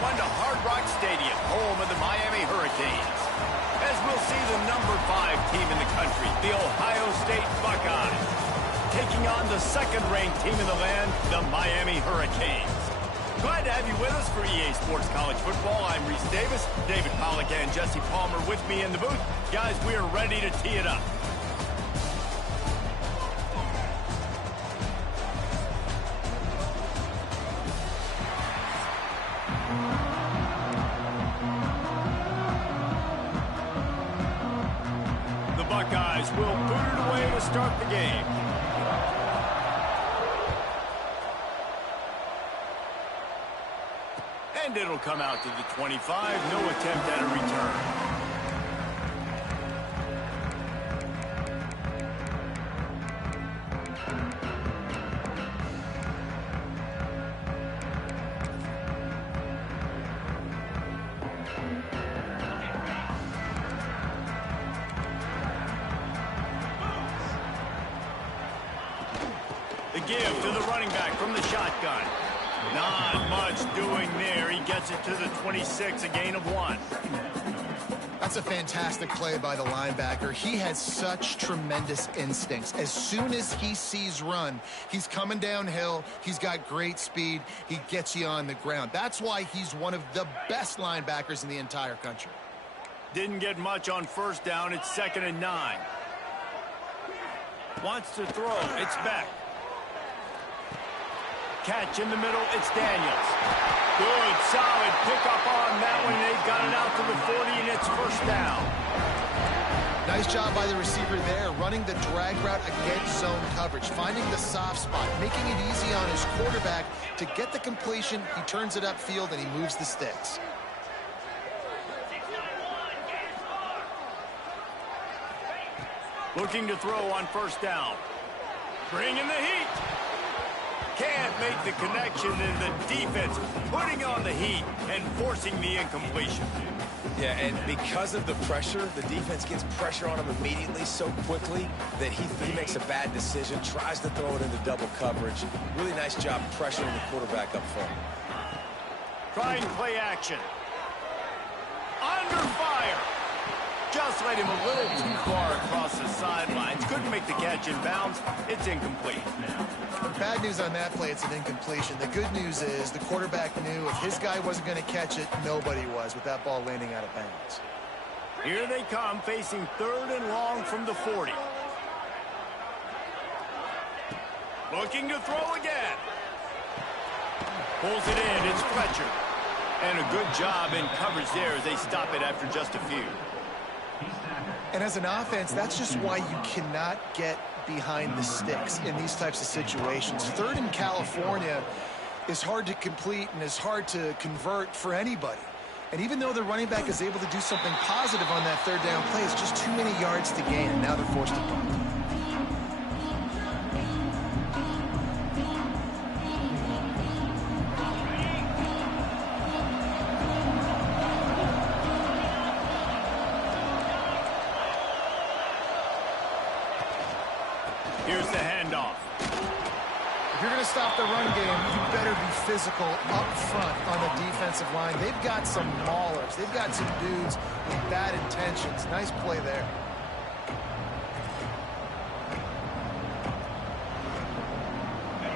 1 to Hard Rock Stadium, home of the Miami Hurricanes. As we'll see the number 5 team in the country, the Ohio State Buckeyes, taking on the second-ranked team in the land, the Miami Hurricanes. Glad to have you with us for EA Sports College Football. I'm Reese Davis, David Pollack and Jesse Palmer with me in the booth. Guys, we are ready to tee it up. The Buckeyes will boot it away to start the game. And it'll come out to the 25. No attempt at a return. The give to the running back from the shotgun. Not much doing there. He gets it to the 26, a gain of 1. That's a fantastic play by the linebacker. He has such tremendous instincts. As soon as he sees run, he's coming downhill. He's got great speed. He gets you on the ground. That's why he's one of the best linebackers in the entire country. Didn't get much on first down. It's 2nd and 9. Wants to throw. It's back. Catch in the middle, it's Daniels. Good, solid pickup on that one. They've got it out to the 40, and it's first down. Nice job by the receiver there, running the drag route against zone coverage, finding the soft spot, making it easy on his quarterback to get the completion. He turns it upfield, and he moves the sticks. Looking to throw on first down. Bringing the heat. Can't make the connection, and the defense putting on the heat and forcing the incompletion. Yeah, and because of the pressure, the defense gets pressure on him immediately so quickly that he makes a bad decision, tries to throw it into double coverage. Really nice job pressuring the quarterback up front. Trying play action. Under fire. Just let him a little too far across the sidelines. Couldn't make the catch in bounds. It's incomplete. Bad news on that play, it's an incompletion. The good news is the quarterback knew if his guy wasn't going to catch it, nobody was with that ball landing out of bounds. Here they come, facing 3rd and long from the 40. Looking to throw again. Pulls it in, it's Fletcher. And a good job in coverage there as they stop it after just a few. And as an offense, that's just why you cannot get behind the sticks in these types of situations. 3rd in California is hard to complete and is hard to convert for anybody. And even though the running back is able to do something positive on that 3rd down play, it's just too many yards to gain, and now they're forced to punt. Here's the handoff. If you're going to stop the run game, you better be physical up front on the defensive line. They've got some maulers. They've got some dudes with bad intentions. Nice play there.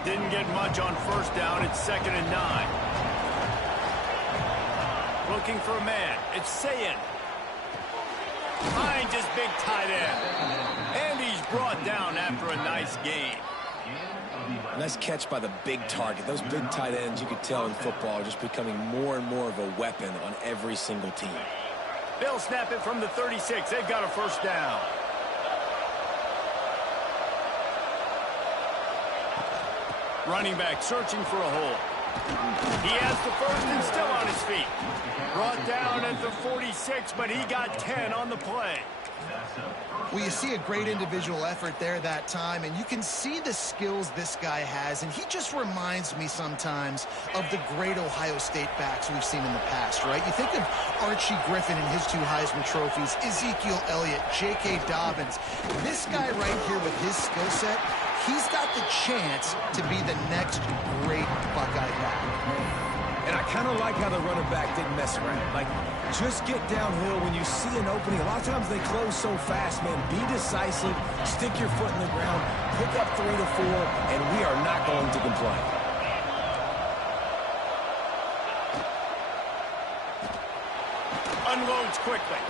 Didn't get much on first down. It's 2nd and 9. Looking for a man. It's Sayin. Finds his big tight end. And he's brought down after a nice gain. Nice catch by the big target. Those big tight ends, you could tell in football, are just becoming more and more of a weapon on every single team. They'll snap it from the 36. They've got a first down. Running back searching for a hole. He has the first and still on his feet. Brought down at the 46, but he got 10 on the play. Well, you see a great individual effort there that time, and you can see the skills this guy has, and he just reminds me sometimes of the great Ohio State backs we've seen in the past, right? You think of Archie Griffin and his 2 Heisman trophies, Ezekiel Elliott, J.K. Dobbins. This guy right here with his skill set, he's got the chance to be the next great Buckeye back. And I kind of like how the running back didn't mess around. Like, just get downhill when you see an opening. A lot of times they close so fast, man. Be decisive, stick your foot in the ground, pick up 3 to 4, and we are not going to complain. Unloads quickly.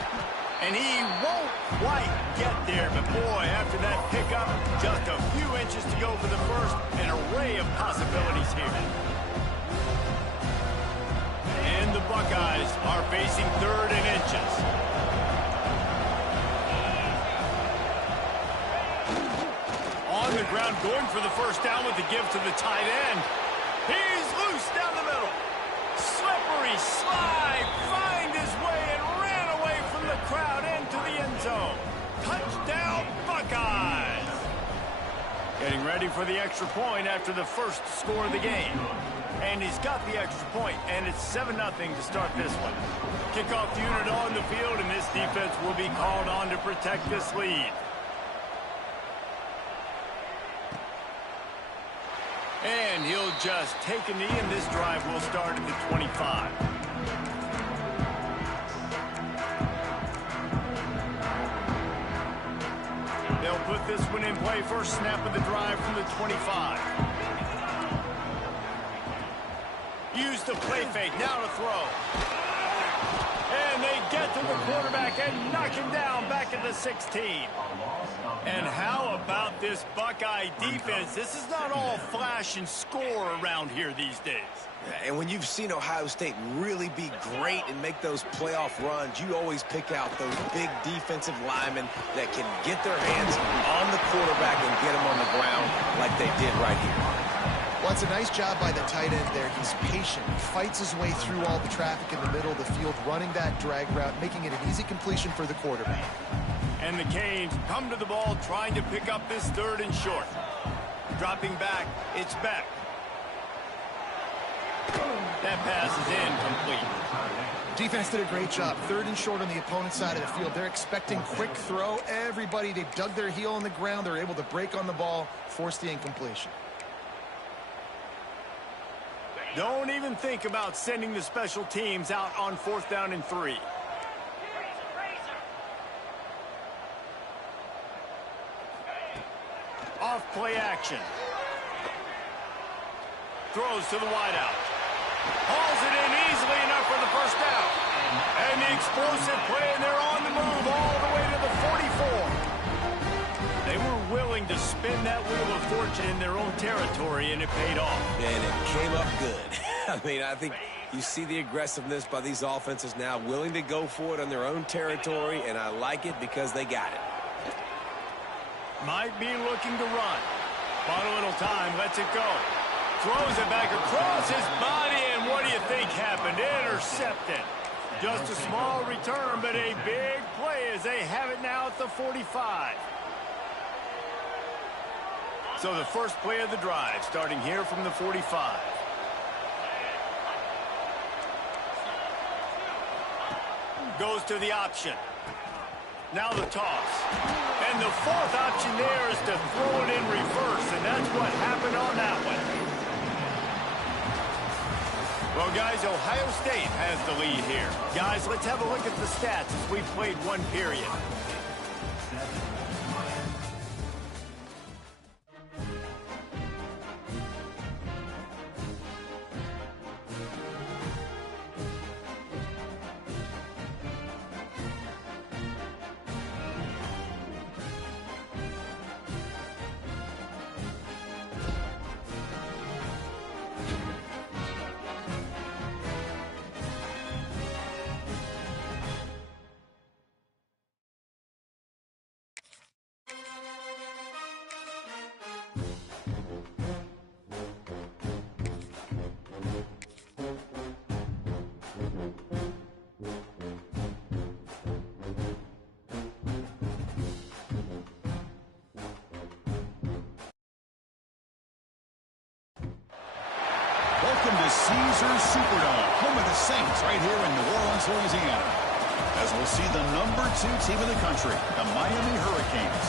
And he won't quite get there, but boy, after that pickup, just a few inches to go for the first, an array of possibilities here. And the Buckeyes are facing 3rd and inches. On the ground, going for the first down with the give to the tight end. He's loose down the middle. Slippery slide, find his way and ran away from the crowd into the end zone. Touchdown, Buckeyes! Getting ready for the extra point after the first score of the game. And he's got the extra point, and it's 7-0 to start this one. Kickoff unit on the field, and this defense will be called on to protect this lead. And he'll just take a knee, and this drive will start at the 25. They'll put this one in play. First snap of the drive from the 25. Use the play fake. Now to throw. And they get to the quarterback and knock him down back at the 16. And how about this Buckeye defense? This is not all flash and score around here these days. And when you've seen Ohio State really be great and make those playoff runs, you always pick out those big defensive linemen that can get their hands on the quarterback and get him on the ground like they did right here. Well, it's a nice job by the tight end there. He's patient. He fights his way through all the traffic in the middle of the field, running that drag route, making it an easy completion for the quarterback. And the Canes come to the ball trying to pick up this 3rd and short. Dropping back, it's Beck. That pass is incomplete. Defense did a great job. 3rd and short on the opponent's side of the field. They're expecting quick throw. Everybody, they dug their heel on the ground. They're able to break on the ball, force the incompletion. Don't even think about sending the special teams out on 4th down and 3. Off play action. Throws to the wideout. Hauls it in easily enough for the first down. And the explosive play, and they're on the move all the way to the 44. They were willing to spin that wheel of fortune in their own territory, and it paid off. And it came up good. I mean, I think you see the aggressiveness by these offenses now, willing to go for it on their own territory, and I like it because they got it. Might be looking to run. Bought a little time, lets it go. Throws it back across his body, and what do you think happened? Intercepted. Just a small return, but a big play as they have it now at the 45. So the first play of the drive, starting here from the 45. Goes to the option. Now the toss. And the 4th option there is to throw it in reverse, and that's what happened on that one. Well, guys, Ohio State has the lead here. Guys, let's have a look at the stats as we've played one period. Welcome to Caesars Superdome, home of the Saints, right here in New Orleans, Louisiana. As we'll see the #2 team in the country, the Miami Hurricanes,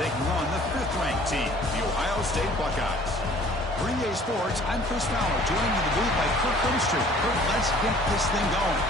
taking on the 5th-ranked team, the Ohio State Buckeyes. For EA Sports, I'm Chris Fowler, joined in the booth by Kirk Gumstreet. Kirk, let's get this thing going.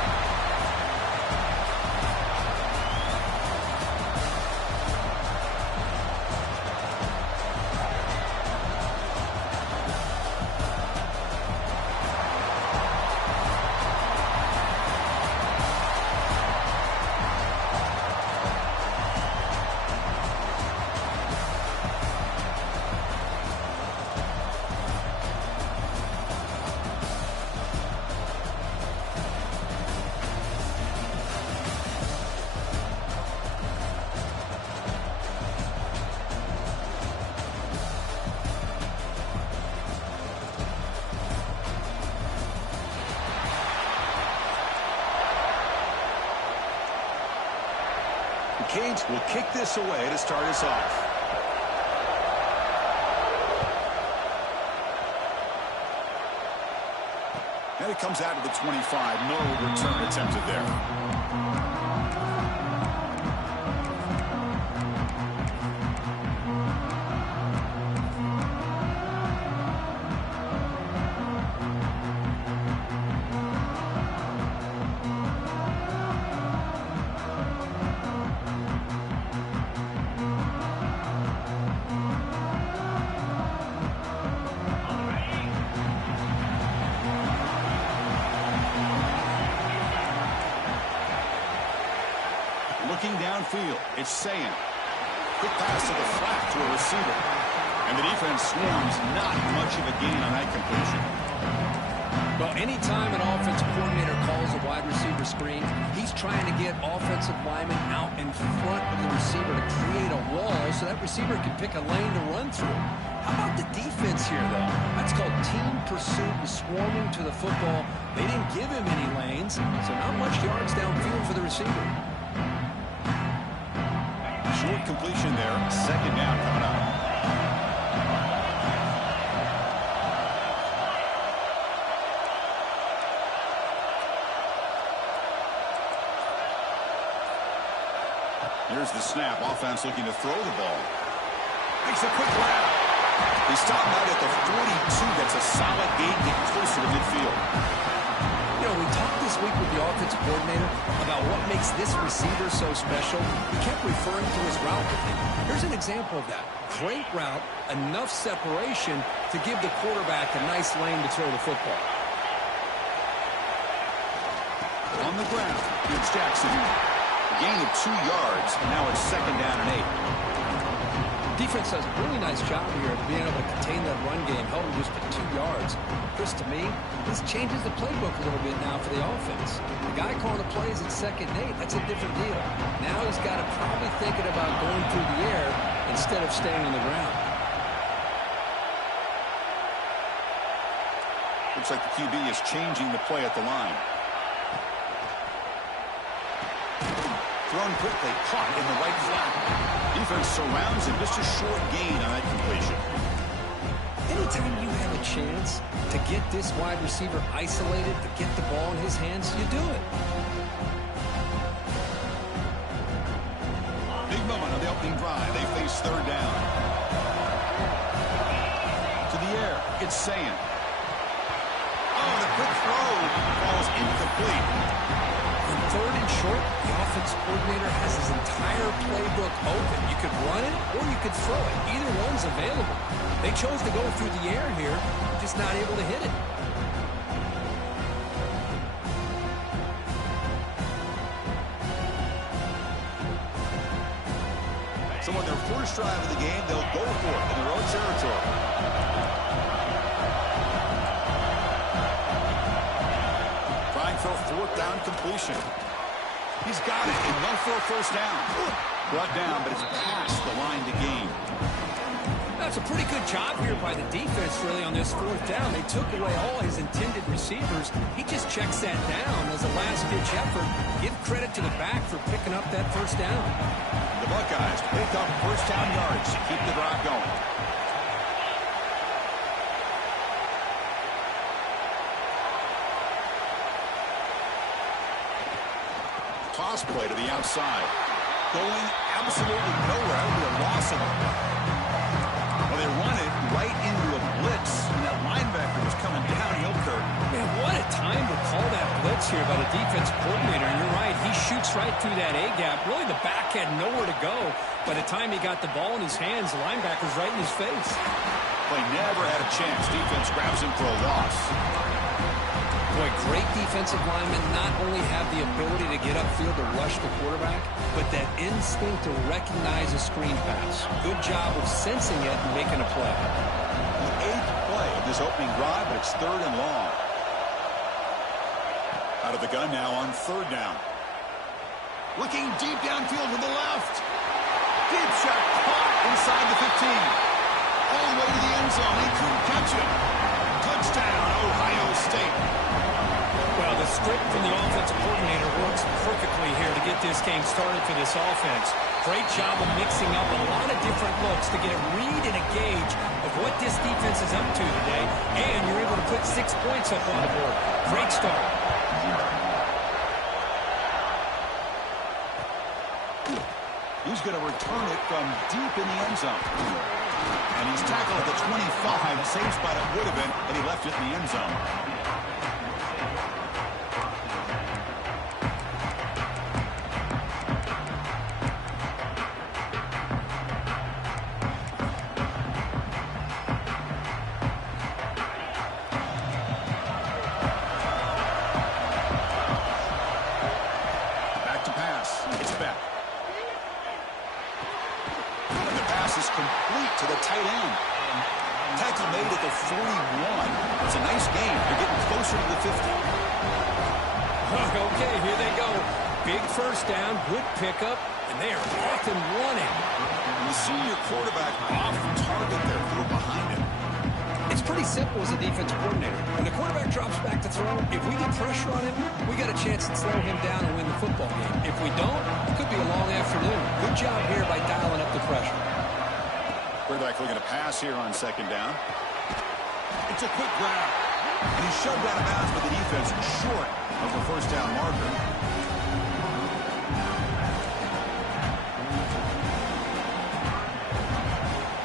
Cage will kick this away to start us off. And it comes out to the 25. No return attempted there. Looking downfield, it's Sayan. Quick pass to the flat to a receiver. And the defense swarms, not much of a gain on that completion. Well, anytime an offensive coordinator calls a wide receiver screen, he's trying to get offensive linemen out in front of the receiver to create a wall so that receiver can pick a lane to run through. How about the defense here, though? That's called team pursuit and swarming to the football. They didn't give him any lanes, so not much yards downfield for the receiver. Short completion there. Second down coming up. Here's the snap. Offense looking to throw the ball. Makes a quick grab. He stopped out at the 42. That's a solid gain, getting closer to midfield. You know, we talked this week with the offensive coordinator about what makes this receiver so special. He kept referring to his route with him. Here's an example of that. Great route, enough separation to give the quarterback a nice lane to throw the football. On the ground, it's Jackson. A gain of 2 yards, and now it's second down and 8. Defense does a really nice job here of being able to contain that run game, held him just to 2 yards. Chris, to me, this changes the playbook a little bit now for the offense. The guy calling the plays at second and 8, that's a different deal. Now he's got to probably thinking about going through the air instead of staying on the ground. Looks like the QB is changing the play at the line. Thrown quickly, caught in the right flat. Defense surrounds him, just a short gain on that completion. Anytime you have a chance to get this wide receiver isolated, to get the ball in his hands, you do it. Big moment on the opening drive. They face third down. To the air, it's Sayan. Oh, the quick throw falls incomplete. On third and short, the offense coordinator has his entire playbook open. You could run it or you could throw it. Either one's available. They chose to go through the air here, just not able to hit it. So on their first drive of the game, they'll go for it in their own territory. Trying for a fourth down completion. He's got it, enough for a first down. Brought down, but it's past the line to gain. That's a pretty good job here by the defense, really, on this fourth down. They took away all his intended receivers. He just checks that down as a last-ditch effort. Give credit to the back for picking up that first down. The Buckeyes pick up first down yards to keep the drive going. Toss play to the outside. Going absolutely nowhere. That would be a loss of them. Well, they run it right into a blitz. blitz here by the defensive coordinator, and you're right, he shoots right through that A-gap. Really, the back had nowhere to go. By the time he got the ball in his hands, the linebacker's right in his face. Play never had a chance. Defense grabs him for a loss. Boy, great defensive linemen not only have the ability to get upfield to rush the quarterback, but that instinct to recognize a screen pass. Good job of sensing it and making a play. The 8th play of this opening drive, but it's 3rd and long. Out of the gun now on 3rd down. Looking deep downfield to the left. Deep shot caught inside the 15. All the way to the end zone. He couldn't catch him. Touchdown, Ohio State. Well, the script from the offensive coordinator works perfectly here to get this game started for this offense. Great job of mixing up a lot of different looks to get a read and a gauge of what this defense is up to today, and you're able to put 6 points up on the board. Great start. He's going to return it from deep in the end zone. And he's tackled at the 25. Same spot it would have been, and he left it in the end zone. Back to pass. It's back. Is complete to the tight end. Tackle made at the 41. It's a nice game. They're getting closer to the 50. Okay, here they go. Big first down, good pickup, and they are off and running. And the senior quarterback off target there, a little behind him. It's pretty simple as a defensive coordinator. When the quarterback drops back to throw, if we get pressure on him, we got a chance to slow him down and win the football game. If we don't, it could be a long afternoon. Good job here by dialing up the pressure. Quarterback looking to pass here on 2nd down. It's a quick grab. And he's shoved out of bounds by the defense short of the first down marker.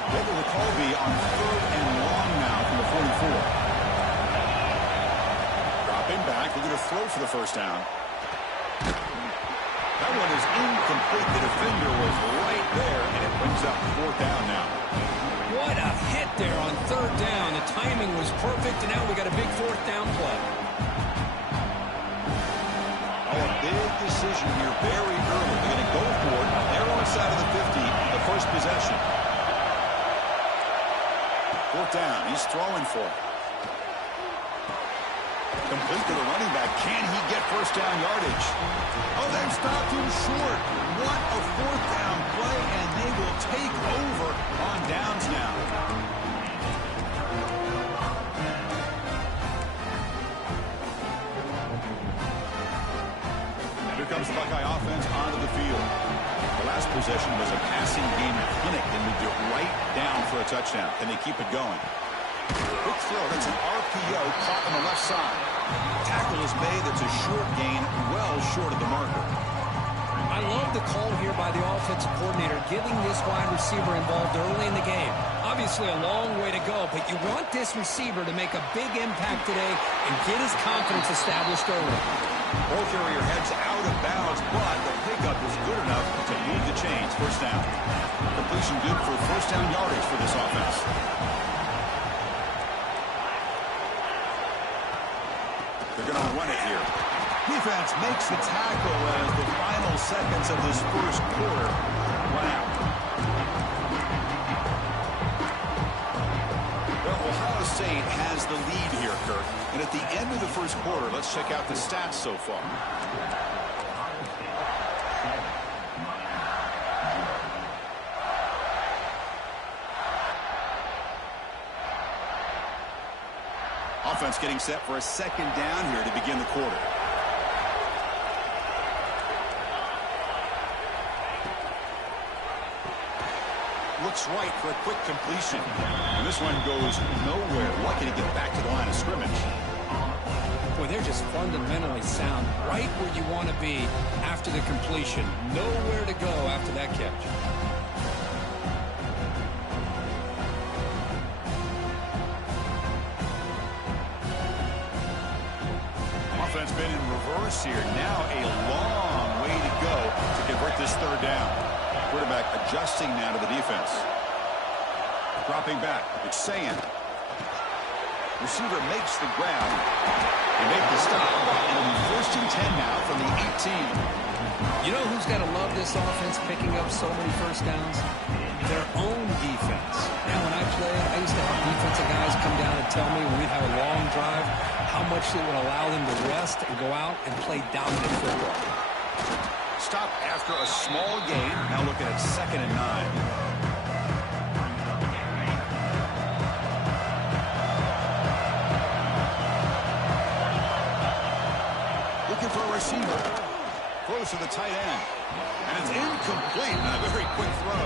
What will the call be on 3rd and long now from the 44? Dropping back, looking to throw for the first down. That one is incomplete. The defender was right there, and it brings up 4th down now. What a hit there on 3rd down. The timing was perfect, and now we got a big 4th down play. Oh, a big decision here very early. They're going to go for it. They're on the side of the 50, the first possession. 4th down. He's throwing for it. Complete to the running back. Can he get first down yardage? Oh, they've stopped him short. What a 4th down play, and they will take over on downs now. Here comes the Buckeye offense onto the field. The last possession was a passing game clinic, and moved it right down for a touchdown. Can they keep it going? Quick throw. That's an RPO caught on the left side. Tackle is made. That's a short gain, well short of the marker. I love the call here by the offensive coordinator, getting this wide receiver involved early in the game. Obviously a long way to go, but you want this receiver to make a big impact today and get his confidence established early. Ball carrier heads out of bounds, but the pickup is good enough to move the chains. First down. Completion good for first down yardage for this offense. They're going to run it here. Defense makes the tackle as the final seconds of this first quarter run out. Well, Ohio State has the lead here, Kirk. And at the end of the first quarter, let's check out the stats so far. Offense getting set for a 2nd down here to begin the quarter. Looks right for a quick completion. And this one goes nowhere. Lucky to get back to the line of scrimmage. Boy, they're just fundamentally sound, right where you want to be after the completion. Nowhere to go after that catch. it's been in reverse here. Now a long way to go to convert this third down. Quarterback adjusting now to the defense. Dropping back. It's Sayan. Receiver makes the grab. They make the stop. And it'll be 1st and 10 now from the 18. You know who's got to love this offense picking up so many first downs? Their own defense. And when I played, I used to have defensive guys come down and tell me when we'd have a long drive how much it would allow them to rest and go out and play dominant football. Stop after a small gain. Now looking at 2nd and 9. For a receiver. Close to the tight end. And it's incomplete on a very quick throw.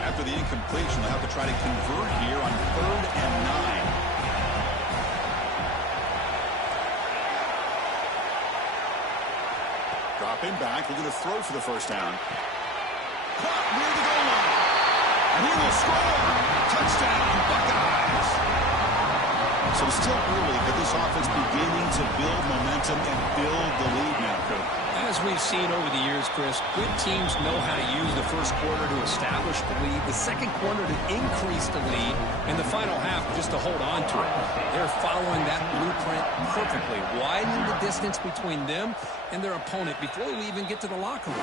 After the incompletion, they'll have to try to convert here on 3rd and 9. Dropping back. We're going to throw for the first down. Caught near the goal line. And he will score. Touchdown, Buckeyes. So still early, but this offense beginning to build momentum and build the lead now, Coach. As we've seen over the years, Chris, good teams know how to use the first quarter to establish the lead, the second quarter to increase the lead, and the final half just to hold on to it. They're following that blueprint perfectly, widening the distance between them and their opponent before we even get to the locker rooms.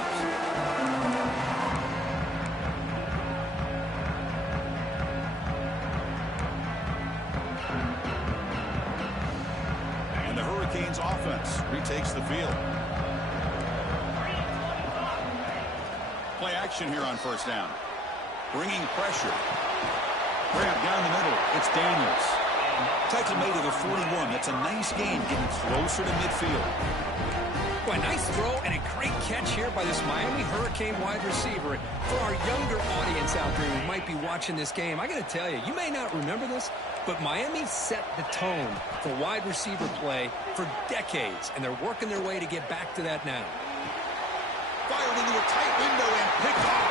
Offense retakes the field. Play action here on first down. Bringing pressure. Grab down the middle. It's Daniels. Tackle made at the 41. That's a nice gain, getting closer to midfield. Boy, nice throw and a great catch here by this Miami Hurricane wide receiver. For our younger audience out there who might be watching this game, I got to tell you, you may not remember this, but Miami set the tone for wide receiver play for decades, and they're working their way to get back to that now. Fired into a tight window and picked off.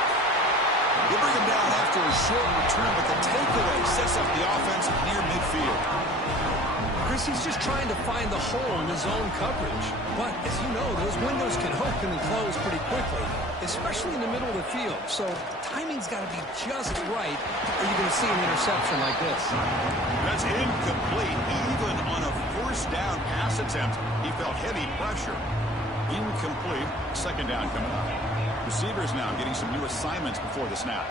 They bring him down after a short return, but the takeaway sets up the offense near midfield. Chris, he's just trying to find the hole in his zone coverage. But, as you know, those windows can open and close pretty quickly, especially in the middle of the field. So, timing's got to be just right, or you're going to see an interception like this. That's incomplete. Even on a first down pass attempt, he felt heavy pressure. Incomplete. 2nd down coming up. Receivers now getting some new assignments before the snap.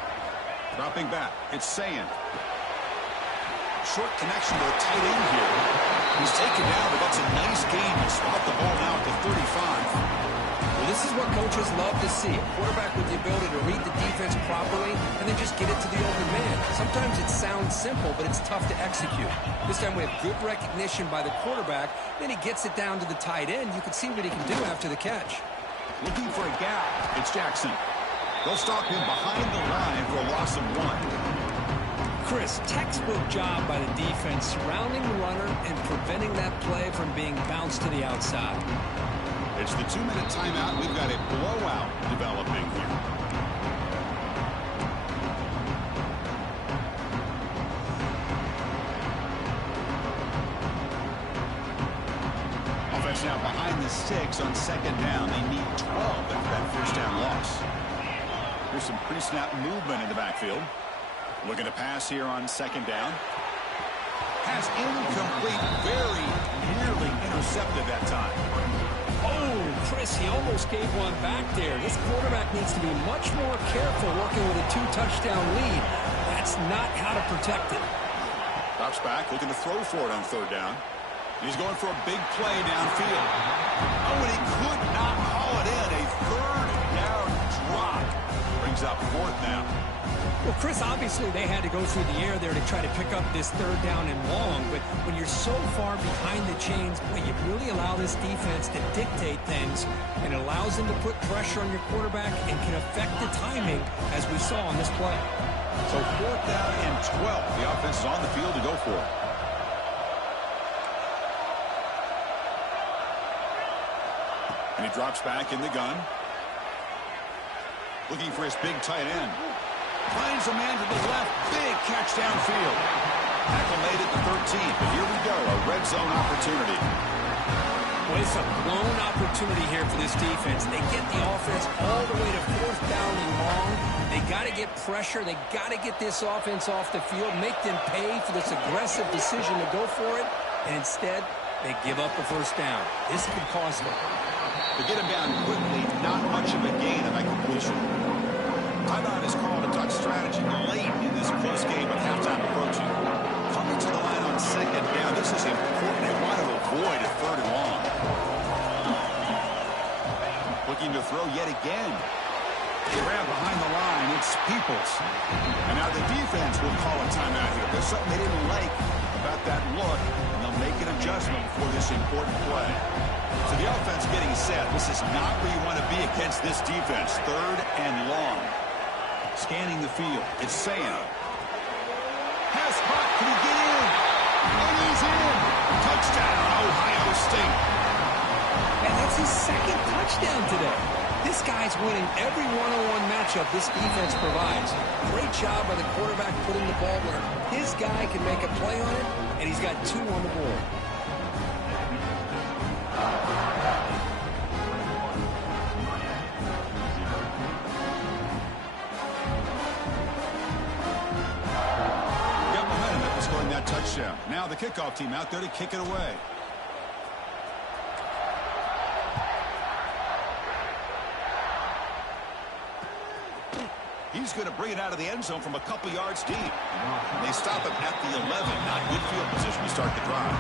Dropping back. It's Sayan. Short connection to the tight end here. He's taken down, but that's a nice gain. He'll spot the ball now at the 35. Well, this is what coaches love to see. A quarterback with the ability to read the defense properly and then just get it to the open man. Sometimes it sounds simple, but it's tough to execute. This time we have good recognition by the quarterback. Then he gets it down to the tight end. You can see what he can do after the catch. Looking for a gap. It's Jackson. They'll stop him behind the line for a loss of 1. Chris, textbook job by the defense surrounding the runner and preventing that play from being bounced to the outside. It's the 2-minute timeout. We've got a blowout developing here. Offense now behind the 6 on 2nd down. They need 12 after that first down loss. Here's some pre-snap movement in the backfield. Looking to pass here on 2nd down. Pass incomplete. Very nearly intercepted that time. Oh, Chris, he almost gave one back there. This quarterback needs to be much more careful working with a 2-touchdown lead. That's not how to protect it. Drops back, looking to throw for it on 3rd down. He's going for a big play downfield. Oh, and he could not haul it in. A 3rd down drop. Brings up 4th now. Well, Chris, obviously they had to go through the air there to try to pick up this 3rd down and long, but when you're so far behind the chains, boy, you really allow this defense to dictate things, and it allows them to put pressure on your quarterback and can affect the timing, as we saw on this play. So 4th down and 12. The offense is on the field to go for it. And he drops back in the gun. Looking for his big tight end. Finds a man to the left. Big catch downfield. Tackle made at the 13th. But here we go, a red zone opportunity. Well, it's a blown opportunity here for this defense. They get the offense all the way to 4th down and long. They got to get pressure. They got to get this offense off the field, make them pay for this aggressive decision to go for it. And instead, they give up the 1st down. This could cost them. To get him down quickly, not much of a gain on that completion. Timeout is called a duck strategy late in this close game with halftime approaching. Coming to the line on 2nd down. This is important. They want to avoid a 3rd and long. Looking to throw yet again. Grab behind the line. It's Peoples. And now the defense will call a timeout here. There's something they didn't like about that look, and they'll make an adjustment for this important play. So the offense getting set. This is not where you want to be against this defense. 3rd and long. Scanning the field. It's Sam. Pass hot. Can he get in? And he's in. Touchdown, Ohio State. And that's his 2nd touchdown today. This guy's winning every one-on-one matchup this defense provides. Great job by the quarterback putting the ball where his guy can make a play on it, and he's got 2 on the board. Got momentum after scoring that touchdown. Now the kickoff team out there to kick it away. He's going to bring it out of the end zone from a couple yards deep. They stop him at the 11. Not good field position to start the drive.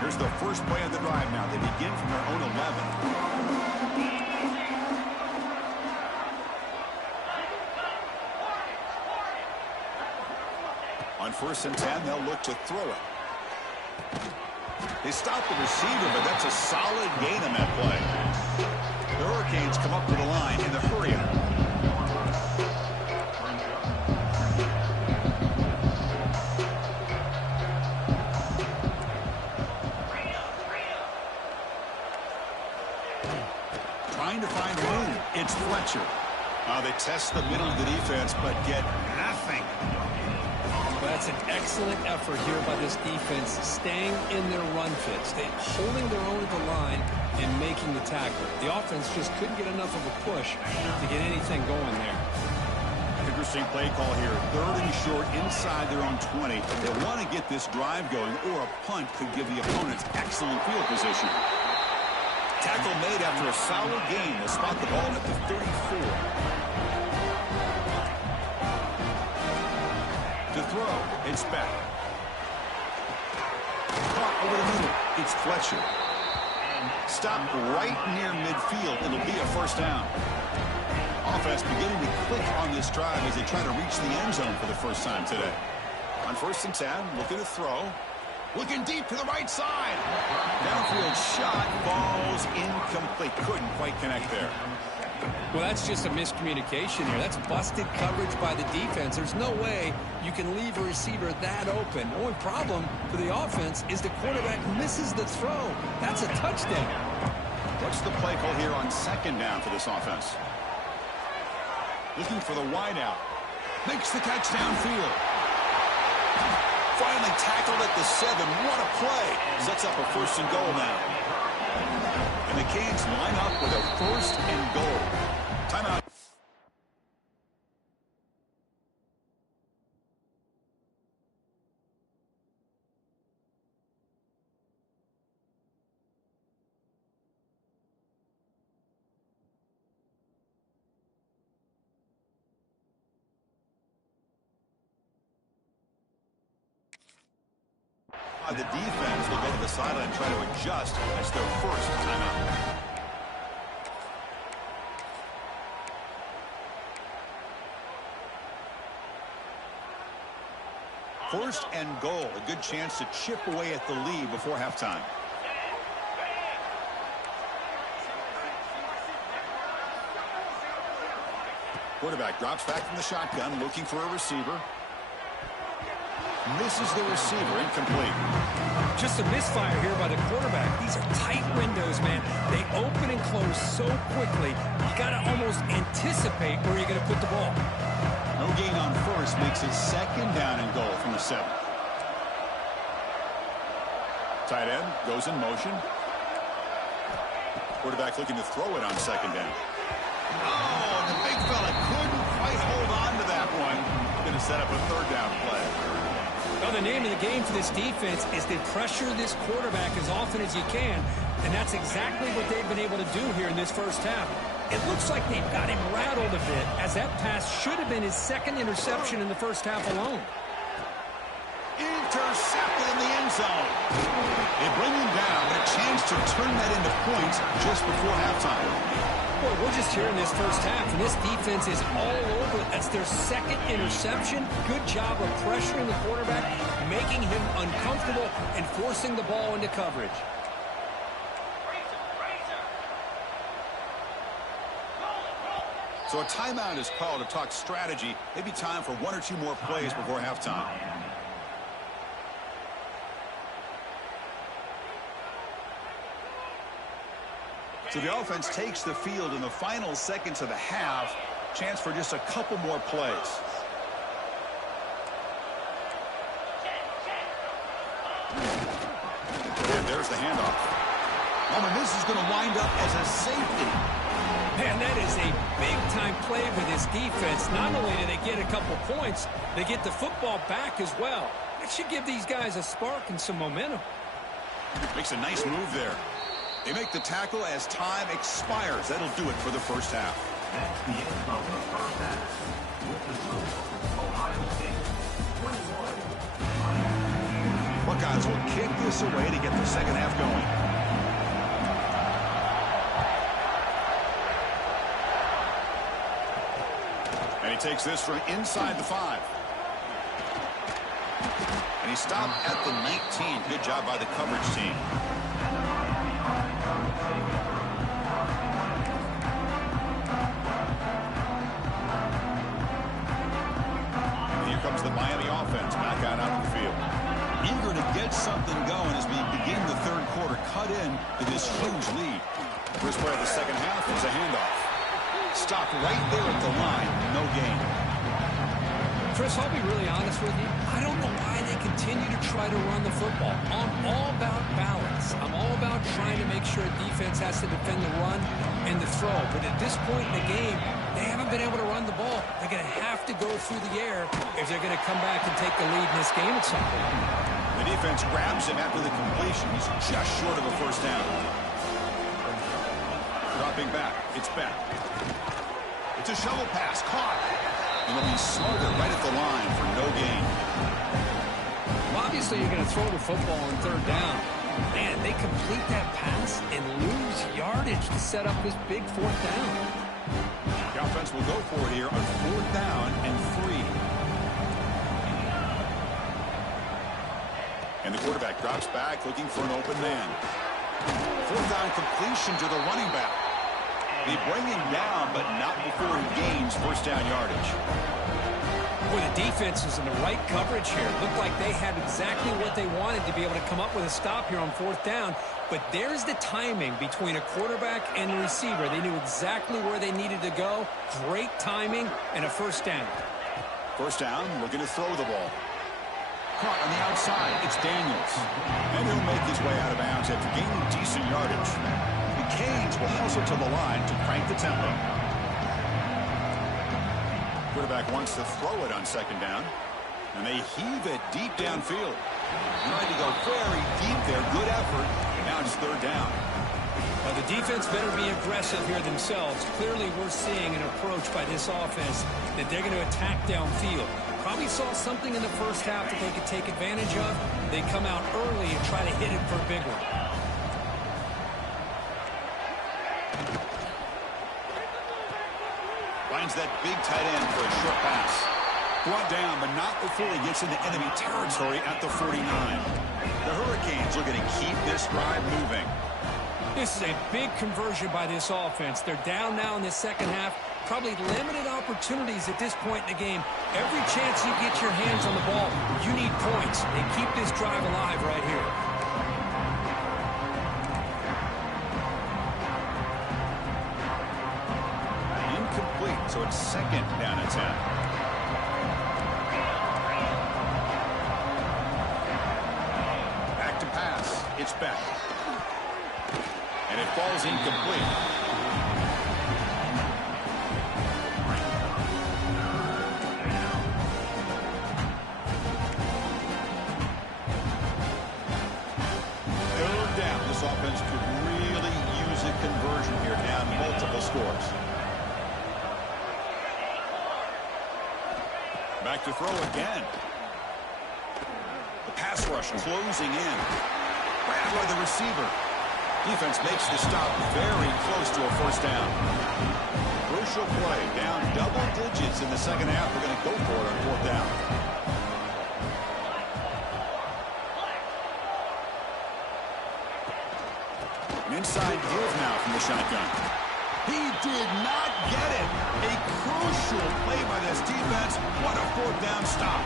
Here's the first play of the drive now. They begin from their own 11. On 1st and 10, they'll look to throw it. They stop the receiver, but that's a solid gain on that play. The Hurricanes come up to the line in the hurry-up. Trying to find room. It's Fletcher. They test the middle of the defense, but get nothing. That's an excellent effort here by this defense, staying in their run fits, holding their own at the line and making the tackle. The offense just couldn't get enough of a push to get anything going there. Interesting play call here. 3rd and short inside their own 20. They want to get this drive going, or a punt could give the opponents excellent field position. Tackle made after a solid gain. They'll spot the ball at the 34. To throw, it's back. Caught over the middle. It's Fletcher. Stopped right near midfield. It'll be a 1st down. Offense beginning to click on this drive as they try to reach the end zone for the first time today. On 1st and 10, looking to throw. Looking deep to the right side. Downfield shot falls incomplete. Couldn't quite connect there. Well, that's just a miscommunication here. That's busted coverage by the defense. There's no way you can leave a receiver that open. The only problem for the offense is the quarterback misses the throw. That's a touchdown. What's the play call here on 2nd down for this offense? Looking for the wideout. Makes the catch downfield. Finally tackled at the 7. What a play. Sets up a 1st and goal now. And the Canes line up with a 1st and goal. Timeout. The defense will go to the sideline and try to adjust. That's their 1st timeout. First and goal. A good chance to chip away at the lead before halftime. Quarterback drops back from the shotgun, looking for a receiver. Misses the receiver, incomplete. Just a misfire here by the quarterback. These are tight windows, man. They open and close so quickly. You got to almost anticipate where you're going to put the ball. No gain on first makes it second down and goal from the 7. Tight end goes in motion. Quarterback looking to throw it on second down. Oh, the big fella couldn't quite hold on to that one. Going to set up a third down play. Well, the name of the game for this defense is to pressure this quarterback as often as you can, and that's exactly what they've been able to do here in this first half. It looks like they've got him rattled a bit, as that pass should have been his second interception in the first half alone. Intercepted in the end zone. They bring him down, and a chance to turn that into points just before halftime. Boy, we're just here in this first half, and this defense is all over. That's their second interception. Good job of pressuring the quarterback, making him uncomfortable, and forcing the ball into coverage. So a timeout is called to talk strategy. Maybe time for 1 or 2 more plays before halftime. So the offense takes the field in the final seconds of the half. Chance for just a couple more plays. And there's the handoff. Oh, and this is going to wind up as a safety. Man, that is a big-time play for this defense. Not only do they get a couple points, they get the football back as well. That should give these guys a spark and some momentum. Makes a nice move there. They make the tackle as time expires. That'll do it for the first half. Buckeyes will kick this away to get the second half going. And he takes this from inside the 5. And he stopped at the 19. Good job by the coverage team. Comes the Miami offense back out onto the field. Eager to get something going as we begin the third quarter. Cut in to this huge lead. First play of the second half is a handoff. Stopped right there at the line. No gain. Chris, I'll be really honest with you. I don't know why they continue to try to run the football. I'm all about balance. I'm all about trying to make sure a defense has to defend the run and the throw. But at this point in the game, they haven't been able to run the ball. They're going to have to go through the air if they're going to come back and take the lead in this game at some point. The defense grabs him after the completion. He's just short of a first down. Dropping back. It's back. It's a shovel pass. Caught. And they'll be smothered right at the line for no gain. Well, obviously, you're going to throw the football on third down. Man, they complete that pass and lose yardage to set up this big fourth down. The offense will go for it here on 4th down and 3. And the quarterback drops back looking for an open man. 4th down completion to the running back. They bring him down, but not before he gains first down yardage. Boy, the defense was in the right coverage here. Looked like they had exactly what they wanted to be able to come up with a stop here on 4th down. But there's the timing between a quarterback and a receiver. They knew exactly where they needed to go. Great timing and a first down. First down, looking to throw the ball. Caught on the outside. It's Daniels. And he'll make his way out of bounds after gaining decent yardage. The Canes will hustle to the line to crank the tempo. Quarterback wants to throw it on second down. And they heave it deep downfield. Trying to go very deep there. Good effort. And now it's third down. Well, the defense better be aggressive here themselves. Clearly, we're seeing an approach by this offense that they're going to attack downfield. Probably saw something in the first half that they could take advantage of. They come out early and try to hit it for a big one. Finds that big tight end for a short pass. Brought down, but not before he gets into enemy territory at the 49. The Hurricanes looking to keep this drive moving. This is a big conversion by this offense. They're down now in the second half. Probably limited opportunities at this point in the game. Every chance you get your hands on the ball, you need points. And keep this drive alive right here. Incomplete, so it's second down and 10. Back to pass. It's Beck. And it falls incomplete. This offense could really use a conversion here, down multiple scores. Back to throw again. The pass rush closing in. Grabbed by the receiver. Defense makes the stop very close to a first down. Crucial play, down double digits in the second half. We're going to go for it on fourth down. Inside give now from the shotgun. He did not get it. A crucial play by this defense. What a fourth down stop.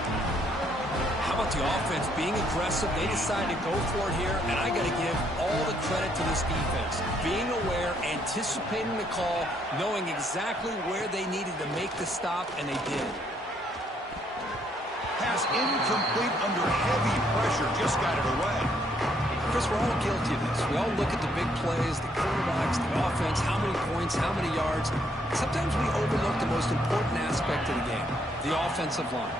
How about the offense being aggressive? They decided to go for it here, and I got to give all the credit to this defense. Being aware, anticipating the call, knowing exactly where they needed to make the stop, and they did. Pass incomplete under heavy pressure. Just got it away. Chris, we're all guilty of this. We all look at the big plays, the quarterbacks, the offense, how many points, how many yards. Sometimes we overlook the most important aspect of the game, the offensive line.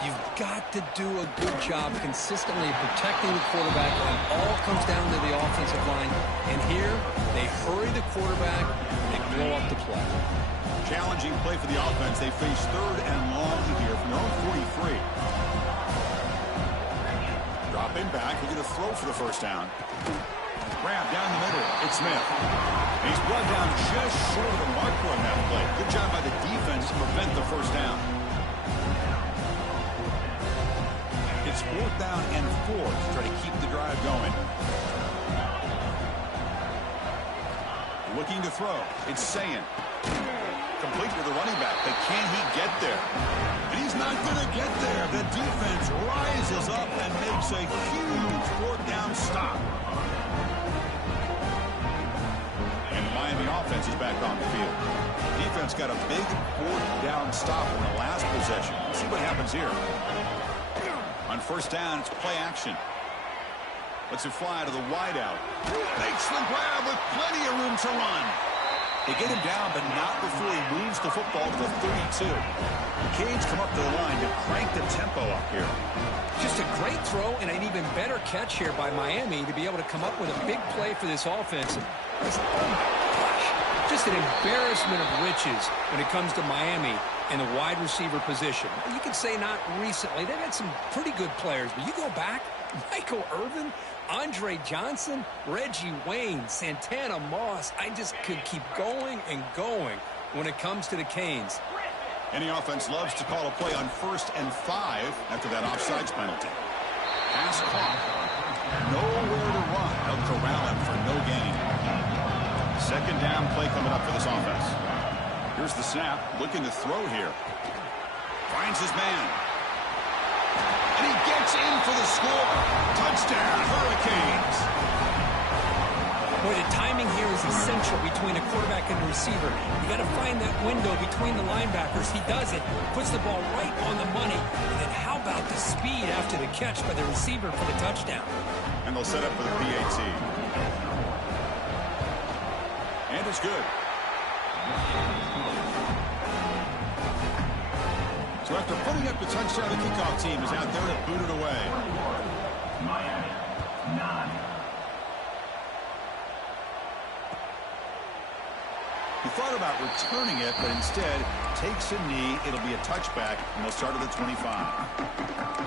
You've got to do a good job consistently protecting the quarterback. It all comes down to the offensive line. And here, they hurry the quarterback, they blow up the play. Challenging play for the offense. They face third and long here from their own 43. Dropping back, he's going to throw for the first down. Grab down the middle. It's Smith. He's brought down just short of the marker on that play. Good job by the defense to prevent the first down. It's fourth down and 4 to try to keep the drive going. Looking to throw. It's Sayin. Complete with the running back, but can he get there? And he's not going to get there. The defense rises up and makes a huge fourth down stop. And the Miami offense is back on the field. Defense got a big fourth down stop in the last possession. Let's see what happens here. On first down, it's play action. Lets it fly to the wideout. Makes the grab with plenty of room to run. They get him down, but not before he moves the football to the 32. The Canes come up to the line to crank the tempo up here. Just a great throw and an even better catch here by Miami to be able to come up with a big play for this offense. Oh my gosh, just an embarrassment of riches when it comes to Miami in the wide receiver position. You could say not recently. They've had some pretty good players, but you go back, Michael Irvin, Andre Johnson, Reggie Wayne, Santana Moss. I just could keep going and going when it comes to the Canes. Any offense loves to call a play on 1st and 5 after that offsides penalty. Pass caught. Nowhere to run. They'll corral him for no gain. Second down play coming up for this offense. Here's the snap. Looking to throw here. Finds his man. And he gets in for the score. Touchdown, Hurricanes. Boy, the timing here is essential between a quarterback and a receiver. You got to find that window between the linebackers. He does it, puts the ball right on the money. And then how about the speed after the catch by the receiver for the touchdown? And they'll set up for the PAT. And it's good. So after putting up the touchdown, the kickoff team is out there to boot it away. Miami, 9. He thought about returning it, but instead takes a knee. It'll be a touchback, and they'll start at the 25.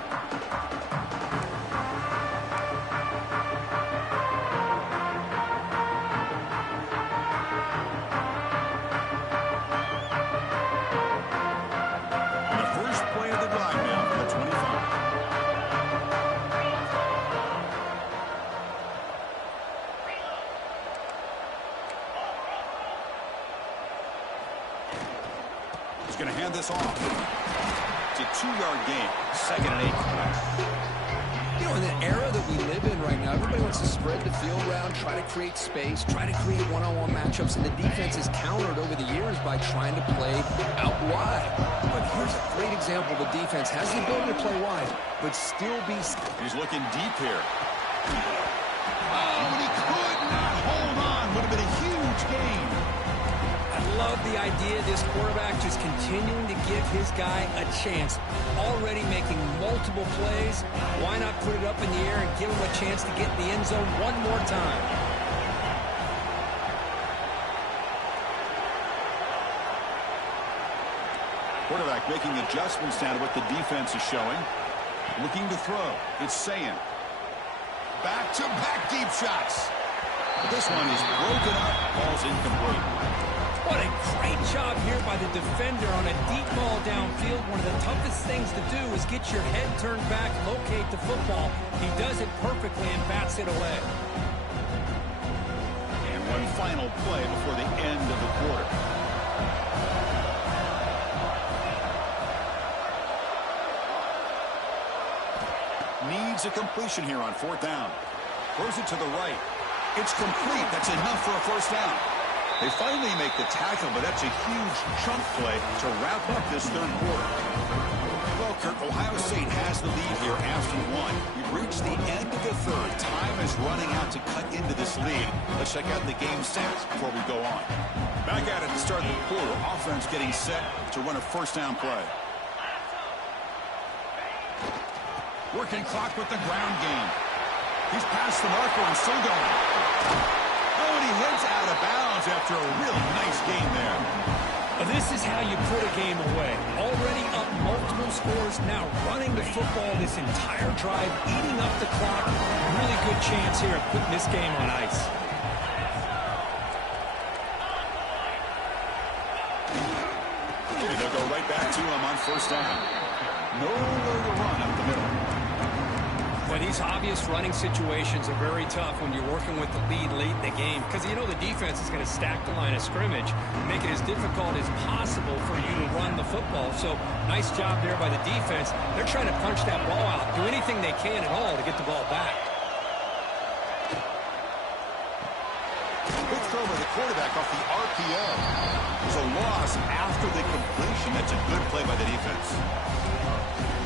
He's going to hand this off. It's a 2-yard gain. 2nd and 8. You know, in the era that we live in right now, everybody wants to spread the field around, try to create space, try to create one-on-one matchups, and the defense is countered over the years by trying to play out wide. But here's a great example. The defense has the ability to play wide, but still be... He's looking deep here. Oh, and he could not hold on. Would have been a huge gain. I love the idea of this quarterback just continuing to give his guy a chance. Already making multiple plays. Why not put it up in the air and give him a chance to get in the end zone one more time? Quarterback making adjustments now to what the defense is showing. Looking to throw. It's Sayan. Back-to-back deep shots. But this one is broken up. Ball's incomplete. What a great job here by the defender on a deep ball downfield. One of the toughest things to do is get your head turned back, locate the football. He does it perfectly and bats it away. And one final play before the end of the quarter. Needs a completion here on 4th down. Throws it to the right. It's complete. That's enough for a 1st down. They finally make the tackle, but that's a huge chunk play to wrap up this 3rd quarter. Well, Kirk, Ohio State has the lead here after 1. We've reached the end of the 3rd. Time is running out to cut into this lead. Let's check out the game stats before we go on. Back at it to start the quarter. Offense getting set to run a 1st down play. Working clock with the ground game. He's past the marker and still going. Oh, and he heads out of bounds after a really nice game there. This is how you put a game away. Already up multiple scores, now running the football this entire drive, eating up the clock. Really good chance here of putting this game on ice. And they'll go right back to him on 1st down. Nowhere to run up the middle. But these obvious running situations are very tough when you're working with the lead late in the game, because you know the defense is going to stack the line of scrimmage, make it as difficult as possible for you to run the football. So nice job there by the defense. They're trying to punch that ball out, do anything they can at all to get the ball back. Quick throw by the quarterback off the RPO. It's a loss after the completion. That's a good play by the defense.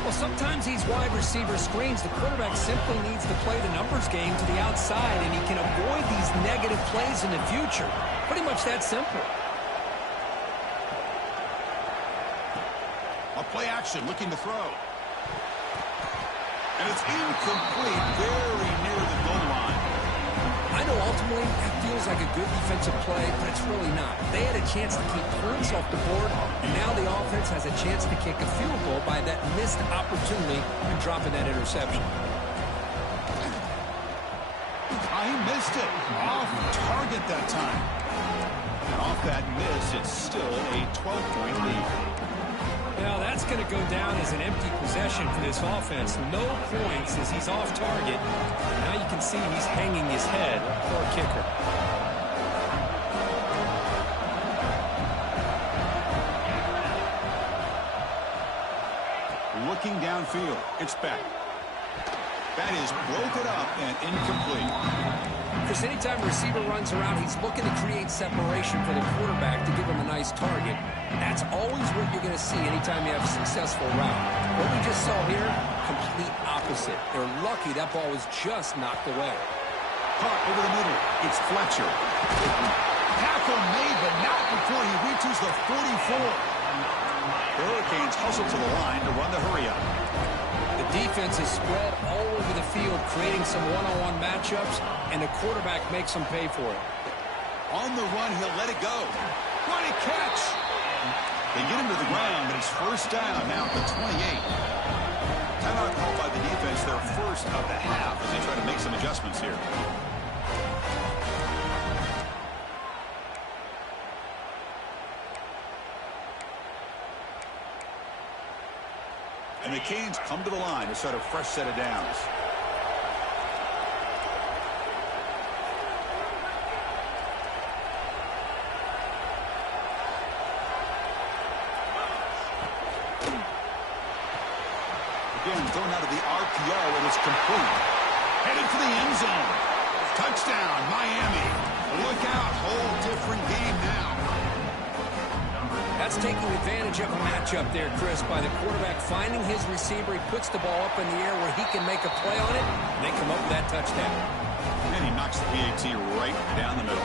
Well, sometimes these wide receiver screens, the quarterback simply needs to play the numbers game to the outside, and he can avoid these negative plays in the future. Pretty much that simple. A play action, looking to throw. And it's incomplete, very near the goal line. I know ultimately that feels like a good defensive play, but it's really not. They had a chance to keep points off the board, and now the offense has a chance to kick a field goal by that missed opportunity and dropping that interception. He missed it. Off target that time. And off that miss, it's still a 12-point lead. Well, that's going to go down as an empty possession for this offense. No points as he's off target. Now you can see he's hanging his head. Poor kicker. Looking downfield. It's back. That is broken up and incomplete. Because anytime a receiver runs around, he's looking to create separation for the quarterback to give him a nice target. That's always what you're going to see anytime you have a successful route. What we just saw here, complete opposite. They're lucky that ball was just knocked away. Caught over the middle. It's Fletcher. Tackle made, but not before he reaches the 44. The Hurricanes hustle to the line to run the hurry up. The defense is spread all over the field, creating some one-on-one matchups, and the quarterback makes them pay for it. On the run, he'll let it go. What a catch! They get him to the ground, but it's 1st down now at the 28. Timeout called by the defense, their first of the half, as they try to make some adjustments here. And the Canes come to the line to start a fresh set of downs. again, thrown out of the RPO, and it's complete. Headed for the end zone. Touchdown, Miami. Look out, whole different game now. That's taking advantage of a matchup there, Chris, by the quarterback finding his receiver. He puts the ball up in the air where he can make a play on it, and they come up with that touchdown. And he knocks the PAT right down the middle.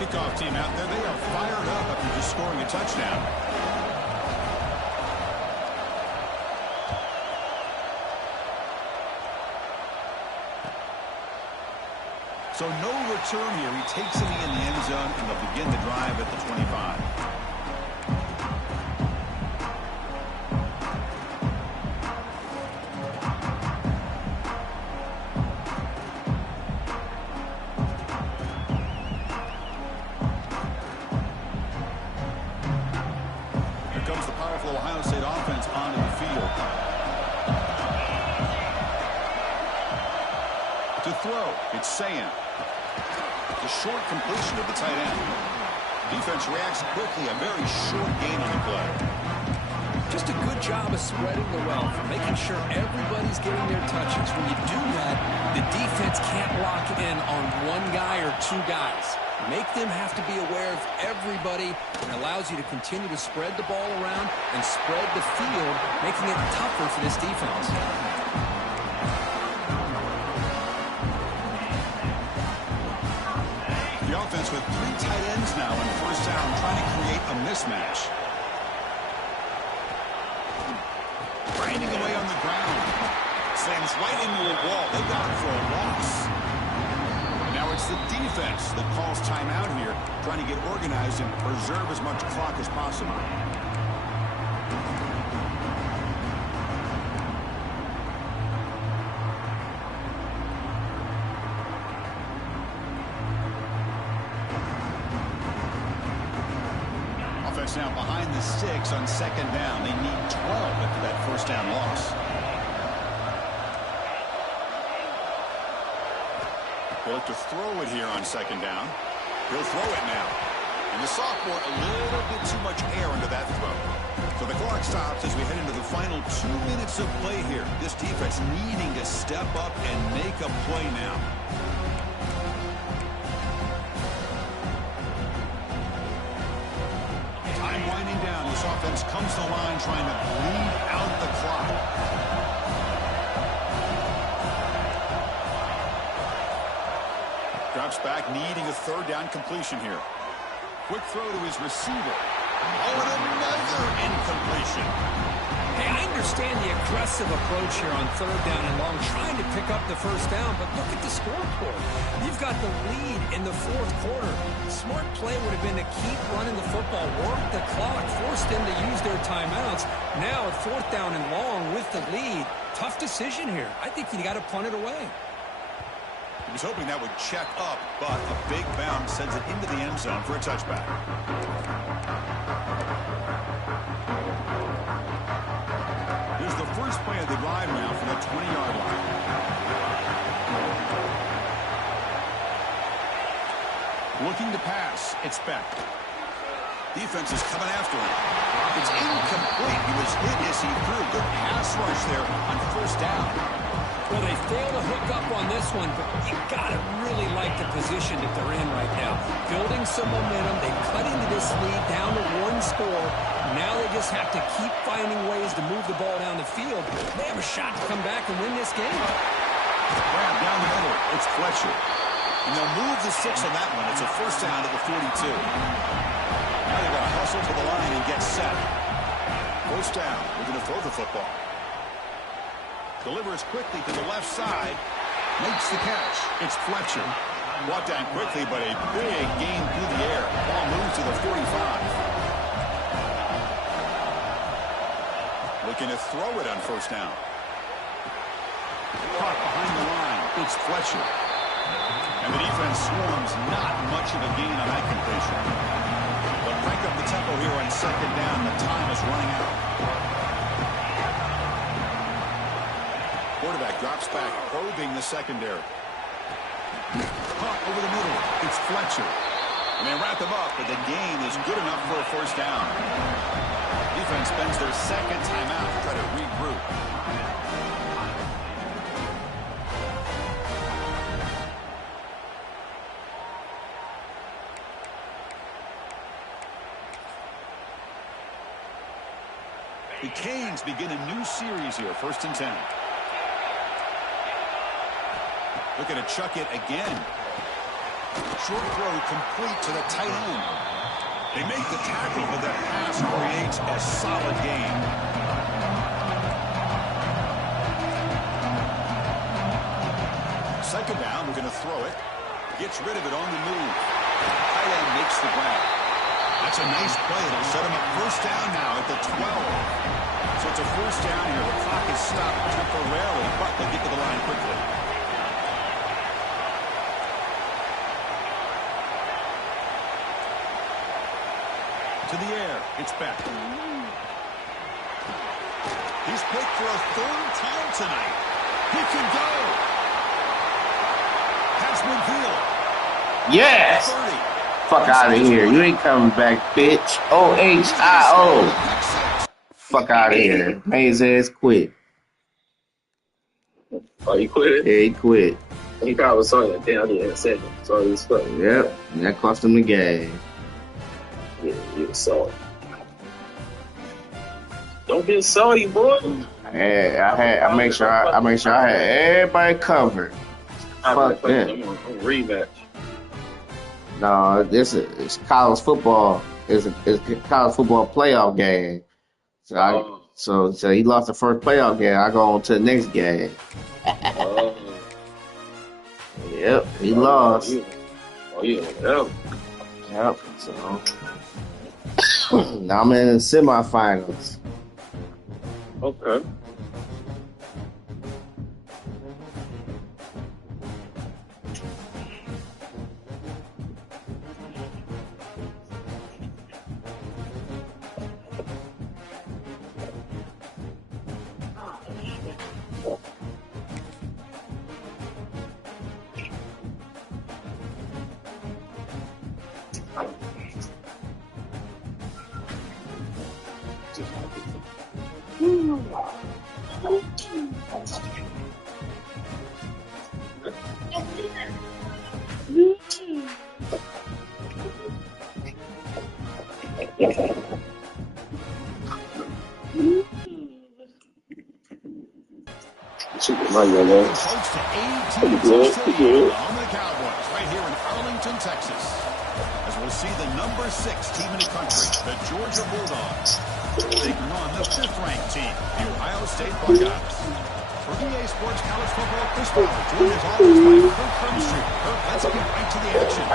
Kickoff team out there. They are fired up after just scoring a touchdown. So no return here. He takes it in the end zone, and they'll begin the drive at the 25. Here comes the powerful Ohio State offense onto the field. To throw, it's Sayan. The short completion of the tight end. Defense reacts quickly. A very short gain on the play. Just a good job of spreading the wealth, making sure everybody's getting their touches. When you do that, the defense can't lock in on one guy or two guys. Make them have to be aware of everybody. It allows you to continue to spread the ball around and spread the field, making it tougher for this defense. The offense with three tight ends now in first down, trying to create a mismatch. Grinding away on the ground. Slams right into a wall. They got it for a loss. And now it's the defense that calls timeout here, trying to get organized and preserve as much clock as possible. Offense now behind the sticks on second down. They need 12 after that first down loss. They'll look to throw it here on second down. He'll throw it now. And the sophomore, a little bit too much air into that throw. So the clock stops as we head into the final 2 minutes of play here. This defense needing to step up and make a play now. Time winding down. This offense comes to the line trying to bleed out the clock. Drops back, needing a third down completion here. Quick throw to his receiver. Oh, and another incompletion. Hey, I understand the aggressive approach here on third down and long, trying to pick up the first down, but look at the scoreboard. You've got the lead in the fourth quarter. Smart play would have been to keep running the football, work the clock, force them to use their timeouts. Now, fourth down and long with the lead. Tough decision here. I think you got to punt it away. He was hoping that would check up, but a big bounce sends it into the end zone for a touchback. Here's the first play of the drive now from the 20-yard line. Looking to pass. It's Beck. Defense is coming after him. It's incomplete. He was hit as he threw. Good pass rush there on first down. Well, they failed to hook up on this one, but you got to really like the position that they're in right now. Building some momentum. They cut into this lead down to one score. Now they just have to keep finding ways to move the ball down the field. They have a shot to come back and win this game. Grab down the middle. It's Fletcher. And they'll move the 6 on that one. It's a first down at the 42. Now they've got to hustle to the line and get set. First down. We're going to throw the football. Delivers quickly to the left side. Makes the catch. It's Fletcher. Brought down quickly, but a big gain through the air. Ball moves to the 45. Looking to throw it on first down. Caught behind the line. It's Fletcher. And the defense swarms. Not much of a gain on that completion. They'll crank up the tempo here on second down. The time is running out. Quarterback drops back, probing the secondary. Caught over the middle. It's Fletcher. And they wrap him up, but the gain is good enough for a first down. Defense spends their second timeout to try to regroup. The Canes begin a new series here, 1st and 10. Looking to chuck it again. Short throw complete to the tight end. They make the tackle, but that pass creates a solid gain. Second down, we're going to throw it. Gets rid of it on the move. Tight end makes the grab. That's a nice play. It'll set him up first down now at the 12. So it's a first down here. The clock is stopped temporarily, but they get to the line quickly. To the air. It's back. He's picked for a 3rd time tonight. He can go. Has Field. Yes. 30. Fuck out of here. You ain't coming back, bitch. OHIO. Fuck out of here. Made his ass quit. Oh, you quit? Yeah, he quit. He probably saw that. Damn, I didn't say it. So he was fucking. Yep. And that cost him the game. Yeah, you was salty. Don't get salty, boy. I make sure I had everybody covered. Fuck that. I'm on rematch. No, it's college football. It's a college football playoff game. So so he lost the first playoff game. I go on to the next game. Yep, he lost. Yeah. Yep. So now I'm in the semifinals. Okay. Close to 18 touchdowns on the Cowboys right here in Arlington, Texas. As we'll see the number 6 team in the country, the Georgia Bulldogs, taking on the 5th-ranked team, the Ohio State Buckeyes. For EA Sports College Football, Chris Ballard, joined as always by Kirk Crumstreet. Kirk, let's get right to the action.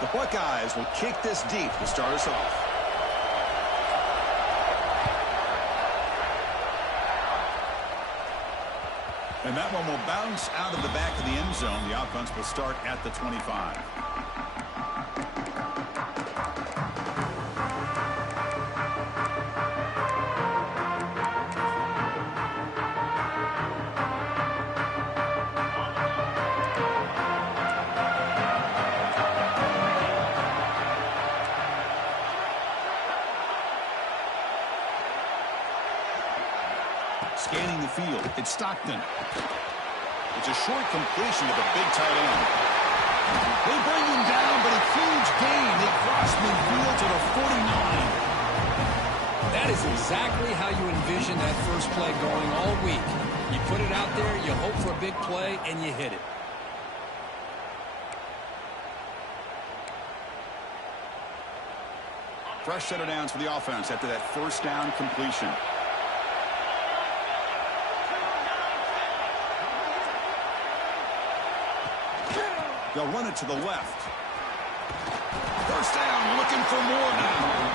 The Buckeyes will kick this deep to start us off. And that one will bounce out of the back of the end zone. The offense will start at the 25. Scanning the field, it's Stockton. It's a short completion to the big tight end. They bring him down, but a huge gain. They cross midfield to the 49. That is a exactly how you envision that first play going all week. You put it out there, you hope for a big play, and you hit it. Fresh set of downs for the offense after that first down completion. They'll run it to the left. First down, looking for more now.